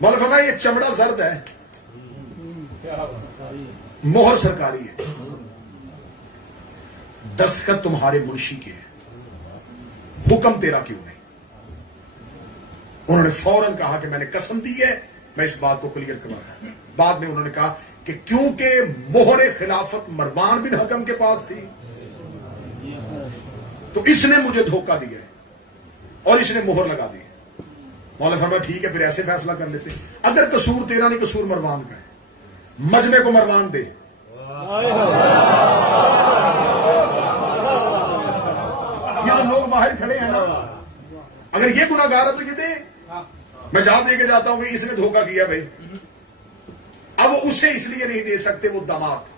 مولا فرمایا یہ چمڑا زرد ہے، مہر سرکاری ہے، دستخط تمہارے منشی کے ہیں، حکم تیرا کیوں نہیں؟ انہوں نے فوراً کہا کہ میں نے قسم دی ہے میں اس بات کو کلیئر کروایا۔ بعد میں انہوں نے کہا کہ کیونکہ مہر خلافت مروان بن حکم کے پاس تھی تو اس نے مجھے دھوکہ دیا اور اس نے مہر لگا دی۔ مولا فرمایا ٹھیک ہے پھر ایسے فیصلہ کر لیتے، اگر قصور تیرا نہیں قصور مروان کا ہے، مجمع کو مروان دے۔ یہ جو لوگ باہر کھڑے ہیں نا، اگر یہ گناہ گار ہے تو یہ دے، میں جہاں دے کے جاتا ہوں کہ اس نے دھوکہ کیا بھائی، اب وہ اسے اس لیے نہیں دے سکتے، وہ داماد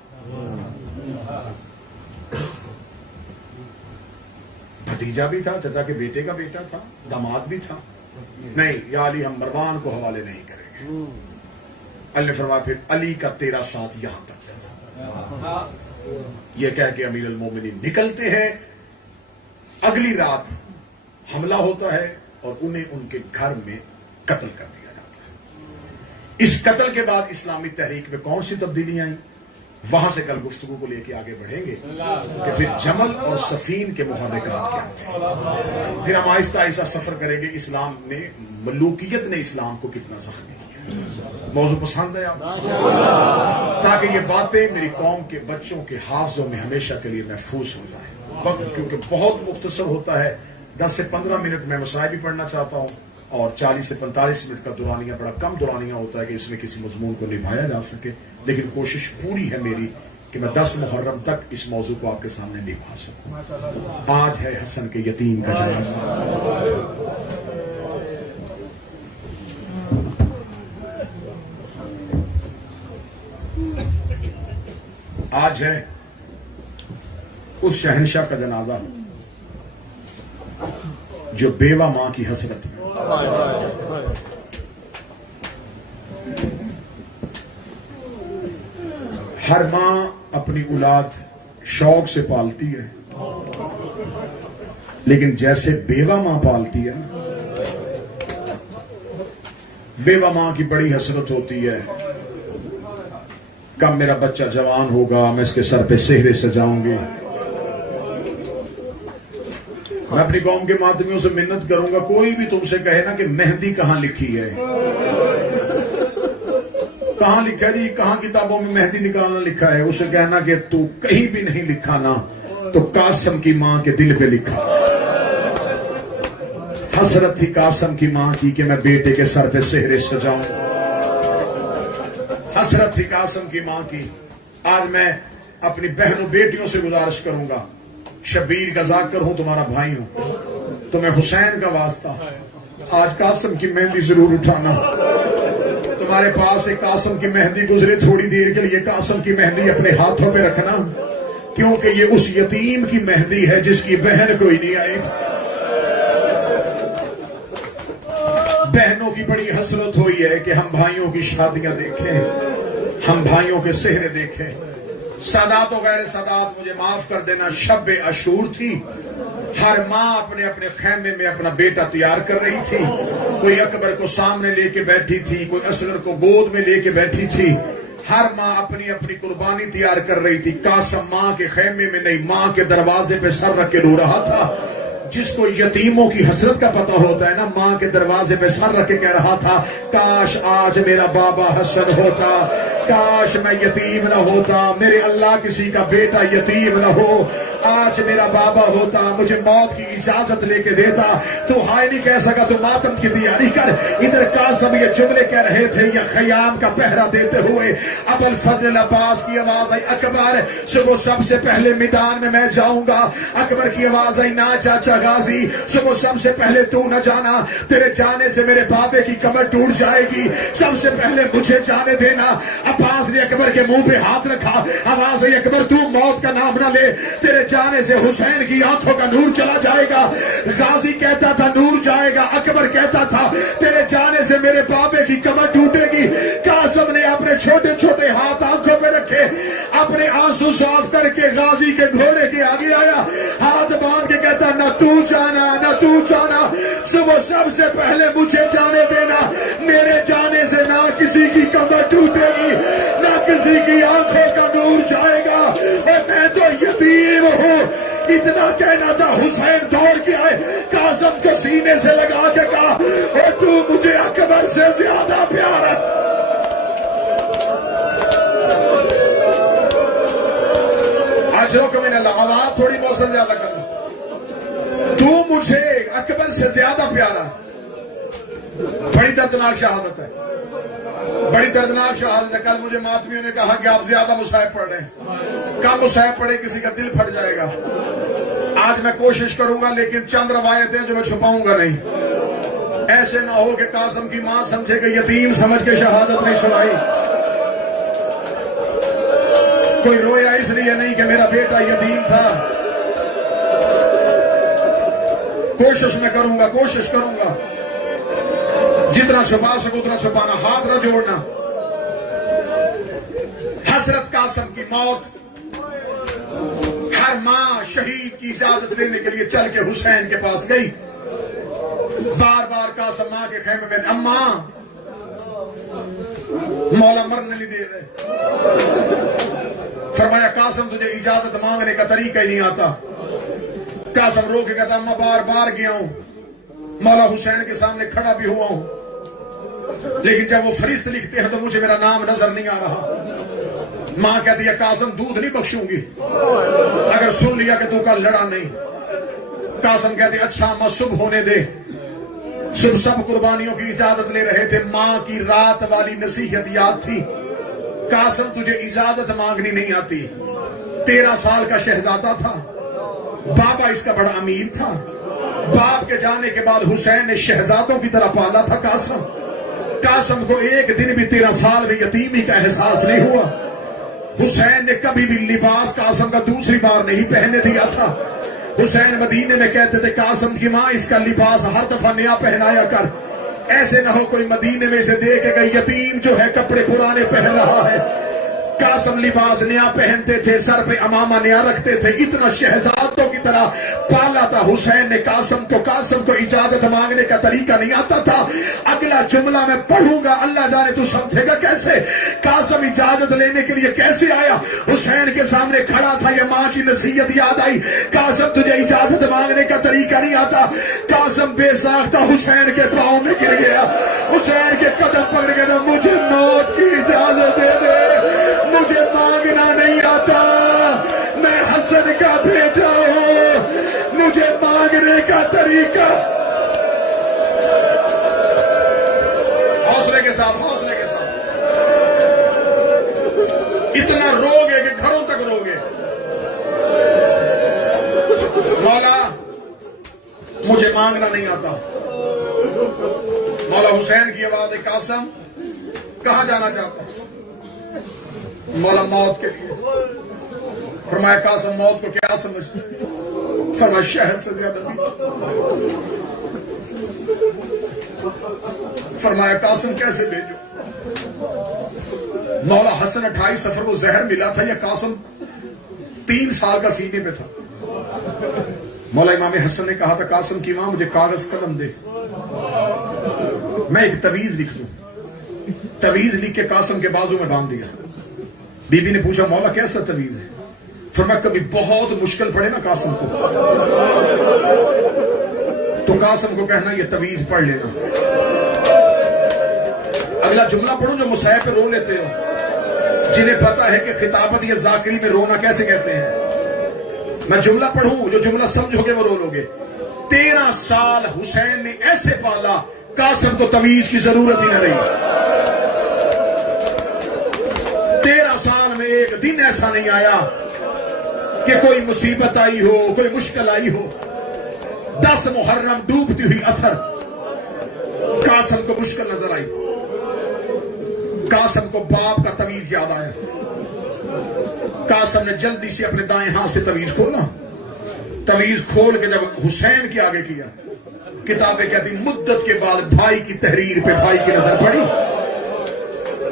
بھتیجا بھی تھا، چچا کے بیٹے کا بیٹا تھا، داماد بھی تھا، نہیں یا علی ہم مروان کو حوالے نہیں کریں گے۔ علی نے فرمایا پھر علی کا تیرا ساتھ یہاں تک تھا۔ یہ کہہ کے امیر المومنین نکلتے ہیں، اگلی رات حملہ ہوتا ہے اور انہیں ان کے گھر میں قتل کر دیا جاتا ہے۔ اس قتل کے بعد اسلامی تحریک میں کون سی تبدیلیاں آئیں، وہاں سے کل گفتگو کو لے کے آگے بڑھیں گے کہ پھر جمل اور صفین کے محرکات کیا تھے، پھر ہم آہستہ آہستہ سفر کریں گے اسلام نے، ملوکیت نے اسلام کو کتنا زخمی کیا۔ موضوع پسند ہے آپ تاکہ یہ باتیں میری قوم کے بچوں کے حافظوں میں ہمیشہ کے لیے محفوظ ہو جائیں۔ وقت کیونکہ بہت مختصر ہوتا ہے، 10 سے 15 منٹ میں مسائل بھی پڑھنا چاہتا ہوں اور 40 سے 45 منٹ کا دورانیہ بڑا کم دورانیہ ہوتا ہے کہ اس میں کسی مضمون کو نبھایا جا سکے، لیکن کوشش پوری ہے میری کہ میں 10 محرم تک اس موضوع کو آپ کے سامنے نبھا سکوں۔ آج ہے حسن کے یتیم کا جنازہ، آج ہے اس شہنشاہ کا جنازہ جو بیوہ ماں کی حسرت میں ہر ماں اپنی اولاد شوق سے پالتی ہے، لیکن جیسے بیوہ ماں پالتی ہے، بیوہ ماں کی بڑی حسرت ہوتی ہے، کب میرا بچہ جوان ہوگا، میں اس کے سر پہ سہرے سجاؤں گی۔ میں اپنی قوم کے ماتمیوں سے منت کروں گا، کوئی بھی تم سے کہے نا کہ مہندی کہاں لکھی ہے، کہاں لکھا ہے جی، کہاں کتابوں میں مہندی نکالنا لکھا ہے، اسے کہنا کہ تو کہیں بھی نہیں لکھا نا، تو قاسم کی ماں کے دل پہ لکھا۔ حسرت تھی قاسم کی ماں کی کہ میں بیٹے کے سر پہ سہرے سجاؤں، حسرت تھی قاسم کی ماں کی۔ آج میں اپنی بہنوں بیٹیوں سے گزارش کروں گا، شبیر کا ذاکر ہوں، تمہارا بھائی ہوں، تمہیں حسین کا واسطہ، آج قاسم کی مہندی ضرور اٹھانا۔ تمہارے پاس ایک قاسم کی مہندی گزرے، تھوڑی دیر کے لیے قاسم کی مہندی اپنے ہاتھوں پہ رکھنا، کیونکہ یہ اس یتیم کی مہندی ہے جس کی بہن کوئی نہیں آئی تھی۔ بہنوں کی بڑی حسرت ہوئی ہے کہ ہم بھائیوں کی شادیاں دیکھیں، ہم بھائیوں کے سہرے دیکھیں۔ سادات و غیر سادات مجھے معاف کر دینا، شب عاشور تھی، ہر ماں اپنے اپنے خیمے میں اپنا بیٹا تیار کر رہی تھی، کوئی اکبر کو سامنے لے کے بیٹھی تھی، کوئی اصغر کو گود میں لے کے بیٹھی تھی، ہر ماں اپنی اپنی قربانی تیار کر رہی تھی۔ قاسم ماں کے خیمے میں نہیں، ماں کے دروازے پہ سر رکھ کے رو رہا تھا۔ جس کو یتیموں کی حسرت کا پتہ ہوتا ہے نا، ماں کے دروازے پہ سر رکھ کے کہہ رہا تھا، کاش آج میرا بابا حسن ہوتا، کاش میں یتیم نہ ہوتا، میرے اللہ کسی کا بیٹا یتیم نہ ہو، آج میرا بابا ہوتا، مجھے موت کی اجازت لے کے دیتا۔ تو ہائے نہیں کہہ سکا، تو ماتم کی تیاری کر۔ ادھر قاسم یہ جملے کہہ رہے تھے، یا خیام کا پہرا دیتے ہوئے ابو الفضل عباس کی آواز آئی، اکبر صبح سب سے پہلے میدان میں جاؤں گا۔ اکبر کی آواز آئی، نہ چاچا غازی، صبح سب سے پہلے تو نہ جانا، تیرے جانے سے میرے بابے کی کمر ٹوٹ جائے گی، سب سے پہلے مجھے جانے دینا۔ عباس نے اکبر کے منہ پہ ہاتھ رکھا، آواز آئی، اکبر تو موت کا نام نہ لے، تیرے جانے سے حسین کی آنکھوں کا نور چلا جائے گا۔ غازی کہتا تھا نور جائے گا، اکبر کہتا تھا تیرے جانے سے میرے بابے کی کمر ٹوٹے گی۔ قاسم نے اپنے چھوٹے چھوٹے ہاتھ آنکھوں پہ رکھے، اپنے آنسو صاف کر کے غازی کے گھوڑے کے آگے آیا، ہاتھ باندھ کے کہتا نہ تو جانا، نہ تو جانا، صبح سب سے پہلے مجھے جانے دینا، میرے جانے سے نہ کسی کی کمر ٹوٹے گی، نہ کسی کی آنکھوں کا نور جائے گا، اور میں تو یتیم ہوں۔ اتنا کہنا تھا، حسین دوڑ کے آئے، قاسم کو سینے سے لگا کے کہا، اور تو مجھے اکبر سے زیادہ پیار ہے۔ آج روکو میں نے آواز تھوڑی موصل زیادہ کرنا، تو مجھے اکبر سے زیادہ پیارا۔ بڑی دردناک شہادت ہے، بڑی دردناک شہادت ہے۔ کل مجھے ماتمیوں نے کہا کہ آپ زیادہ مصائب پڑھ رہے ہیں، کم مصائب پڑھے کسی کا دل پھٹ جائے گا۔ آج میں کوشش کروں گا، لیکن چند روایتیں جو میں چھپاؤں گا نہیں، ایسے نہ ہو کہ قاسم کی ماں سمجھے کہ یتیم سمجھ کے شہادت نہیں سنائی۔ کوئی رویا اس لیے نہیں کہ میرا بیٹا یتیم تھا۔ کوشش میں کروں گا، کوشش کروں گا، جتنا چھپا سکو اتنا چھپانا، ہاتھ نہ جوڑنا۔ حضرت قاسم کی موت، ہر ماں شہید کی اجازت لینے کے لیے چل کے حسین کے پاس گئی، بار بار قاسم ماں کے خیمے میں، اماں مولا مرنے نہیں دے رہے۔ فرمایا قاسم تجھے اجازت مانگنے کا طریقہ ہی نہیں آتا۔ قاسم رو کے کہتا، اماں بار بار گیا ہوں، مولا حسین کے سامنے کھڑا بھی ہوا ہوں، لیکن جب وہ فرشت لکھتے ہیں تو مجھے میرا نام نظر نہیں آ رہا۔ ماں کہتی ہے قاسم دودھ نہیں بخشوں گی اگر سن لیا کہ تو کل لڑا نہیں۔ قاسم کہتے اچھا اماں صبح ہونے دے۔ صبح سب قربانیوں کی اجازت لے رہے تھے، ماں کی رات والی نصیحت یاد تھی، قاسم تجھے اجازت مانگنی نہیں آتی۔ 13 سال کا شہزادہ تھا، بابا اس کا بڑا امیر تھا، باپ کے جانے کے بعد حسین نے شہزادوں کی طرح پالا تھا قاسم۔ قاسم کو ایک دن بھی 13 سال میں یتیمی کا احساس نہیں ہوا۔ حسین نے کبھی بھی لباس قاسم کا دوسری بار نہیں پہننے دیا تھا۔ حسین مدینے میں کہتے تھے قاسم کی ماں اس کا لباس ہر دفعہ نیا پہنایا کر، ایسے نہ ہو کوئی مدینے میں سے دیکھے گا یتیم جو ہے کپڑے پرانے پہن رہا ہے۔ قاسم لباس نیا پہنتے تھے، سر پہ امامہ نیا رکھتے تھے، اتنا شہزادوں کی طرح پالا تھا حسین نے قاسم کو اجازت مانگنے کا طریقہ نہیں آتا تھا. اگلا جملہ میں پڑھوں گا, اللہ جانے تو سمجھے گا کیسے. قاسم اجازت لینے کے لیے کیسے آیا, حسین کے سامنے کھڑا تھا, یہ ماں کی نصیحت یاد آئی. قاسم تجھے اجازت مانگنے کا طریقہ نہیں آتا. قاسم بے ساختہ حسین کے پاؤں میں گر گیا, حسین کے قدم پکڑ کے کہا مجھے موت کی اجازت دے دے, مجھے مانگنا نہیں آتا, میں حسن کا بیٹا ہوں, مجھے مانگنے کا طریقہ. حوصلے کے ساتھ, حوصلے کے ساتھ. اتنا روگے کہ گھروں تک روگے. مولا مجھے مانگنا نہیں آتا. مولا حسین کی آواز ہے, قاسم کہاں جانا چاہتا؟ مولا موت کے لیے. فرمایا قاسم موت کو کیا سمجھتے؟ فرمایا شہر سے زیادہ بھی. فرمایا قاسم کیسے بھیجو؟ مولا حسن 28 سفر کو زہر ملا تھا, یا قاسم 3 سال کا سینے میں تھا. مولا امام حسن نے کہا تھا قاسم کی ماں مجھے کاغذ قلم دے, میں ایک تعویذ لکھ دوں. تعویذ لکھ کے قاسم کے بازو میں باندھ دیا. بی بی نے پوچھا مولا کیسا تعویذ ہے؟ فرمایا کبھی بہت مشکل پڑے نا قاسم کو تو قاسم کو کہنا یہ تعویذ پڑھ لینا. اگلا جملہ پڑھوں جو مسائب پہ رو لیتے ہو, جنہیں پتا ہے کہ خطابت یا ذاکری میں رونا کیسے کہتے ہیں. میں جملہ پڑھوں, جو جملہ سمجھو گے وہ رو لو گے. 13 سال حسین نے ایسے پالا قاسم کو تعویذ کی ضرورت ہی نہ رہی. 13 سال میں ایک دن ایسا نہیں آیا کہ کوئی مصیبت آئی ہو, کوئی مشکل آئی ہو. 10 محرم ڈوبتی ہوئی اثر قاسم کو مشکل نظر آئی. قاسم کو باپ کا تعویذ یاد آیا. قاسم نے جلدی سے اپنے دائیں ہاتھ سے تعویذ کھولا. تعویذ کھول کے جب حسین کے آگے کیا, کتابیں کہتی مدت کے بعد بھائی کی تحریر پہ بھائی کی نظر پڑی.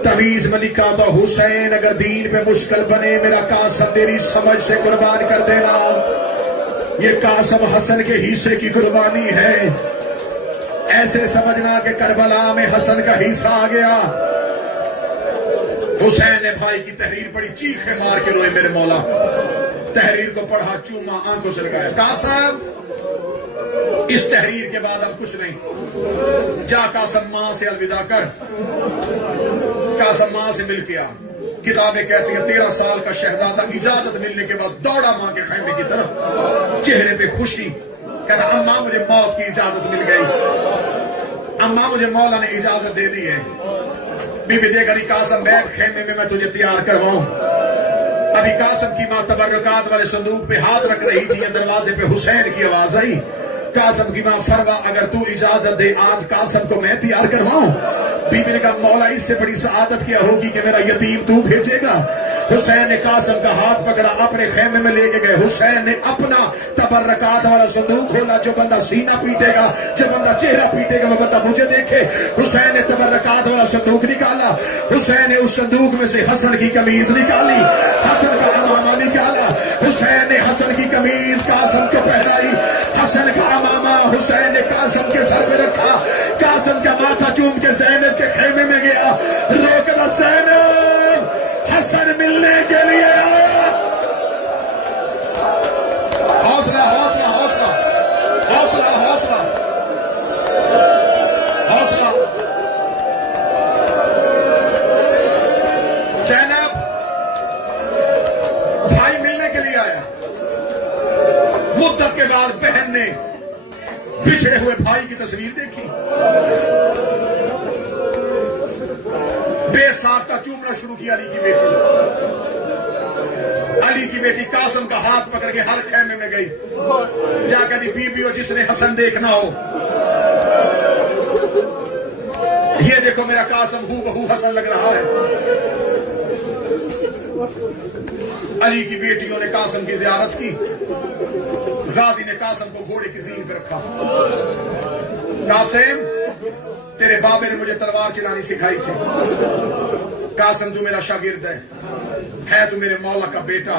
تعویذ میں لکھا تھا حسین اگر دین پہ مشکل بنے میرا قاسم میری سمجھ سے قربان کر دینا. یہ قاسم حسن کے حصے کی قربانی ہے. ایسے سمجھنا کہ کربلا میں حسن کا حصہ آ گیا. حسین نے بھائی کی تحریر پڑھی, چیخے مار کے روئے میرے مولا. تحریر کو پڑھا, چوما, آنکھوں سے لگایا. قاسم اس تحریر کے بعد اب کچھ نہیں, جا قاسم ماں سے الوداع کر. قاسم ماں سے مل کے آ. کتابیں کہتی ہیں 13 سال کا شہزادہ اجازت ملنے کے بعد دوڑا ماں کے خیمے کی طرف, چہرے پہ خوشی, کہنا اماں مجھے موت کی اجازت مل گئی, اماں مجھے مولا نے اجازت دے دی ہے. بی بی دیکھ رہی قاسم بیٹھ خیمے میں تجھے تیار کرواؤں. ابھی قاسم کی ماں تبرکات والے صندوق پہ ہاتھ رکھ رہی تھی, دروازے پہ حسین کی آواز آئی. قاسم کی ماں فرما اگر تو اجازت دے آج قاسم کو میں تیار کرواؤں. بی بی نے کہا مولا اس سے بڑی سعادت کیا ہوگی کہ میرا یتیم تو بھیجے گا. حسین نے قاسم کا ہاتھ پکڑا, اپنے خیمے میں لے کے گئے. حسین نے اپنا تبرکات والا صندوق کھولا. جو بندہ سینہ پیٹے گا, جو بندہ چہرہ پیٹے گا, وہ بندہ مجھے دیکھے. حسین نے تبرکات والا صندوق نکالا. حسین نے اس صندوق میں سے حسن کی قمیض نکالی, حسن کا امامہ نکالا. حسین نے حسن کی قمیض قاسم کو پہنائی, حسن کا امامہ حسین نے قاسم کے سر پہ رکھا. قاسم کا ماتھا چوم کے زینب کے خیمے میں گیا. روکتا زینب حسن ملنے کے لیے آیا. حوصلہ حوصلہ حوصلہ حوصلہ حوصلہ حوصلہ. زینب بھائی ملنے کے لیے آیا. مدت کے بعد بہن نے بچھڑے ہوئے بھائی کی تصویر دیکھی, بے ساختہ چومنا شروع کیا. علی کی بیٹی, علی کی بیٹی قاسم کا ہاتھ پکڑ کے ہر خیمے میں گئی. جا کر دی بی بی ہو جس نے حسن دیکھنا ہو, یہ دیکھو میرا قاسم ہو بہو حسن لگ رہا ہے. علی کی بیٹیوں نے قاسم کی زیارت کی. غازی نے قاسم کو گھوڑے کی زین پہ رکھا. قاسم تیرے بابے نے مجھے تلوار چلانی سکھائی تھی. قاسم تو میرا شاگرد ہے تو میرے مولا کا بیٹا.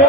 2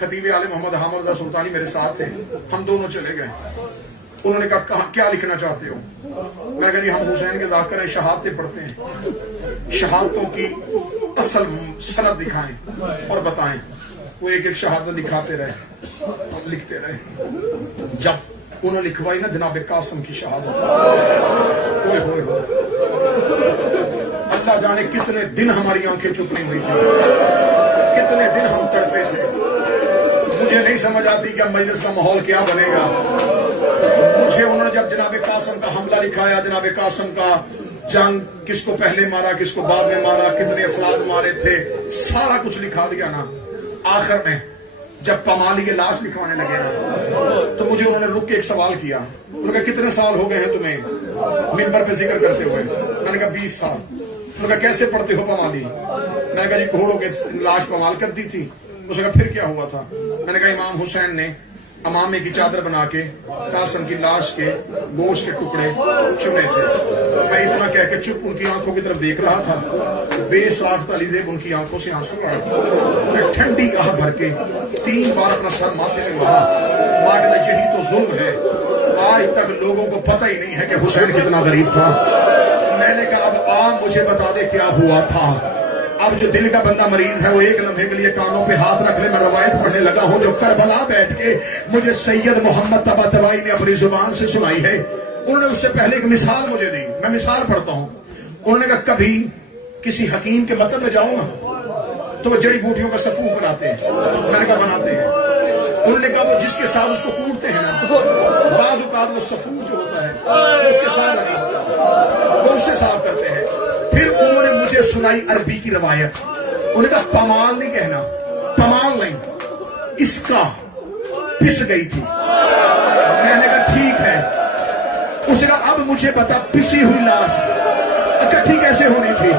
خطیب عالم محمد حامد رضا سلطانی میرے ساتھ تھے، ہم دونوں چلے گئے. انہوں نے کہا کیا لکھنا چاہتے ہو؟ میں نے کہا جی ہم حسین کے ذاکر ہیں، شہادتیں پڑھتے ہیں، شہادتوں کی اصل سند دکھائیں اور بتائیں. وہ ایک ایک شہادت دکھاتے رہے، ہم لکھتے رہے. جب انہوں نے لکھوائی نا جناب قاسم کی شہادت، ہوئے ہوئے ہوئے، اللہ جانے کتنے دن ہماری آنکھیں چپ نہیں ہوئی تھی، کتنے دن ہم تڑپے تھے. مجھے نہیں سمجھ آتی کہ اب مجلس کا ماحول کیا بنے گا. مجھے انہوں نے جب جناب قاسم کا حملہ لکھایا، جناب قاسم کا جنگ، کس کو پہلے مارا کس کو بعد میں مارا، کتنے افراد مارے تھے، سارا کچھ لکھا دیا نا. آخر میں جب پامالی کے لاش لکھوانے لگے نا، تو مجھے انہوں نے رک کے ایک سوال کیا. انہوں نے کہا کتنے سال ہو گئے ہیں تمہیں منبر پہ ذکر کرتے ہوئے؟ میں نے کہا 20 سال. انہوں نے کہا کیسے پڑھتے ہو پامالی؟ میں نے کہا جی گھوڑوں کے لاش پامال کر دی تھی. اس نے کہا پھر کیا ہوا تھا؟ میں نے کہا امام حسین نے امامے کی چادر بنا کے قاسم کی لاش کے گوشت کے ٹکڑے چنے تھے. میں اتنا کہہ کے چپ ان کی آنکھوں کی طرف دیکھ رہا تھا. بے ساختہ علی زیب ان کی آنکھوں سے آنسو آئے. انہیں ٹھنڈی آہ بھر کے 3 بار اپنا سر ماتھے میں مارا. ماں کہتا یہی تو ظلم ہے. آج تک لوگوں کو پتہ ہی نہیں ہے کہ حسین کتنا غریب تھا. میں نے کہا اب آپ مجھے بتا دے کیا ہوا تھا. اب جو دل کا بندہ مریض ہے وہ ایک لمحے کے لیے کانوں پہ ہاتھ رکھ لے. میں روایت پڑھنے لگا ہوں جو کربلا بیٹھ کے مجھے سید محمد طباطبائی نے اپنی زبان سے سنائی ہے. انہوں نے اس سے پہلے ایک مثال مجھے دی. میں مثال پڑھتا ہوں. انہوں نے کہا کبھی کسی حکیم کے مطلب میں جاؤں گا تو وہ جڑی بوٹیوں کا صفوف بناتے ہیں. میں نے کہا بناتے ہیں. انہوں نے کہا وہ جس کے ساتھ اس کو کوڑتے ہیں نا، بعض اوقات وہ صفوف جو ہوتا ہے وہ اس کے ساتھ لگا وہ اسے صاف کرتے ہیں. پھر انہوں نے مجھے سنائی عربی کی روایت. انہوں نے کہا پمال نہیں کہنا، پمال نہیں، اس کا پس گئی تھی. میں نے کہا ٹھیک ہے. اس نے کہا اب مجھے بتا پسی ہوئی لاش اکٹھی کیسے ہونی تھی؟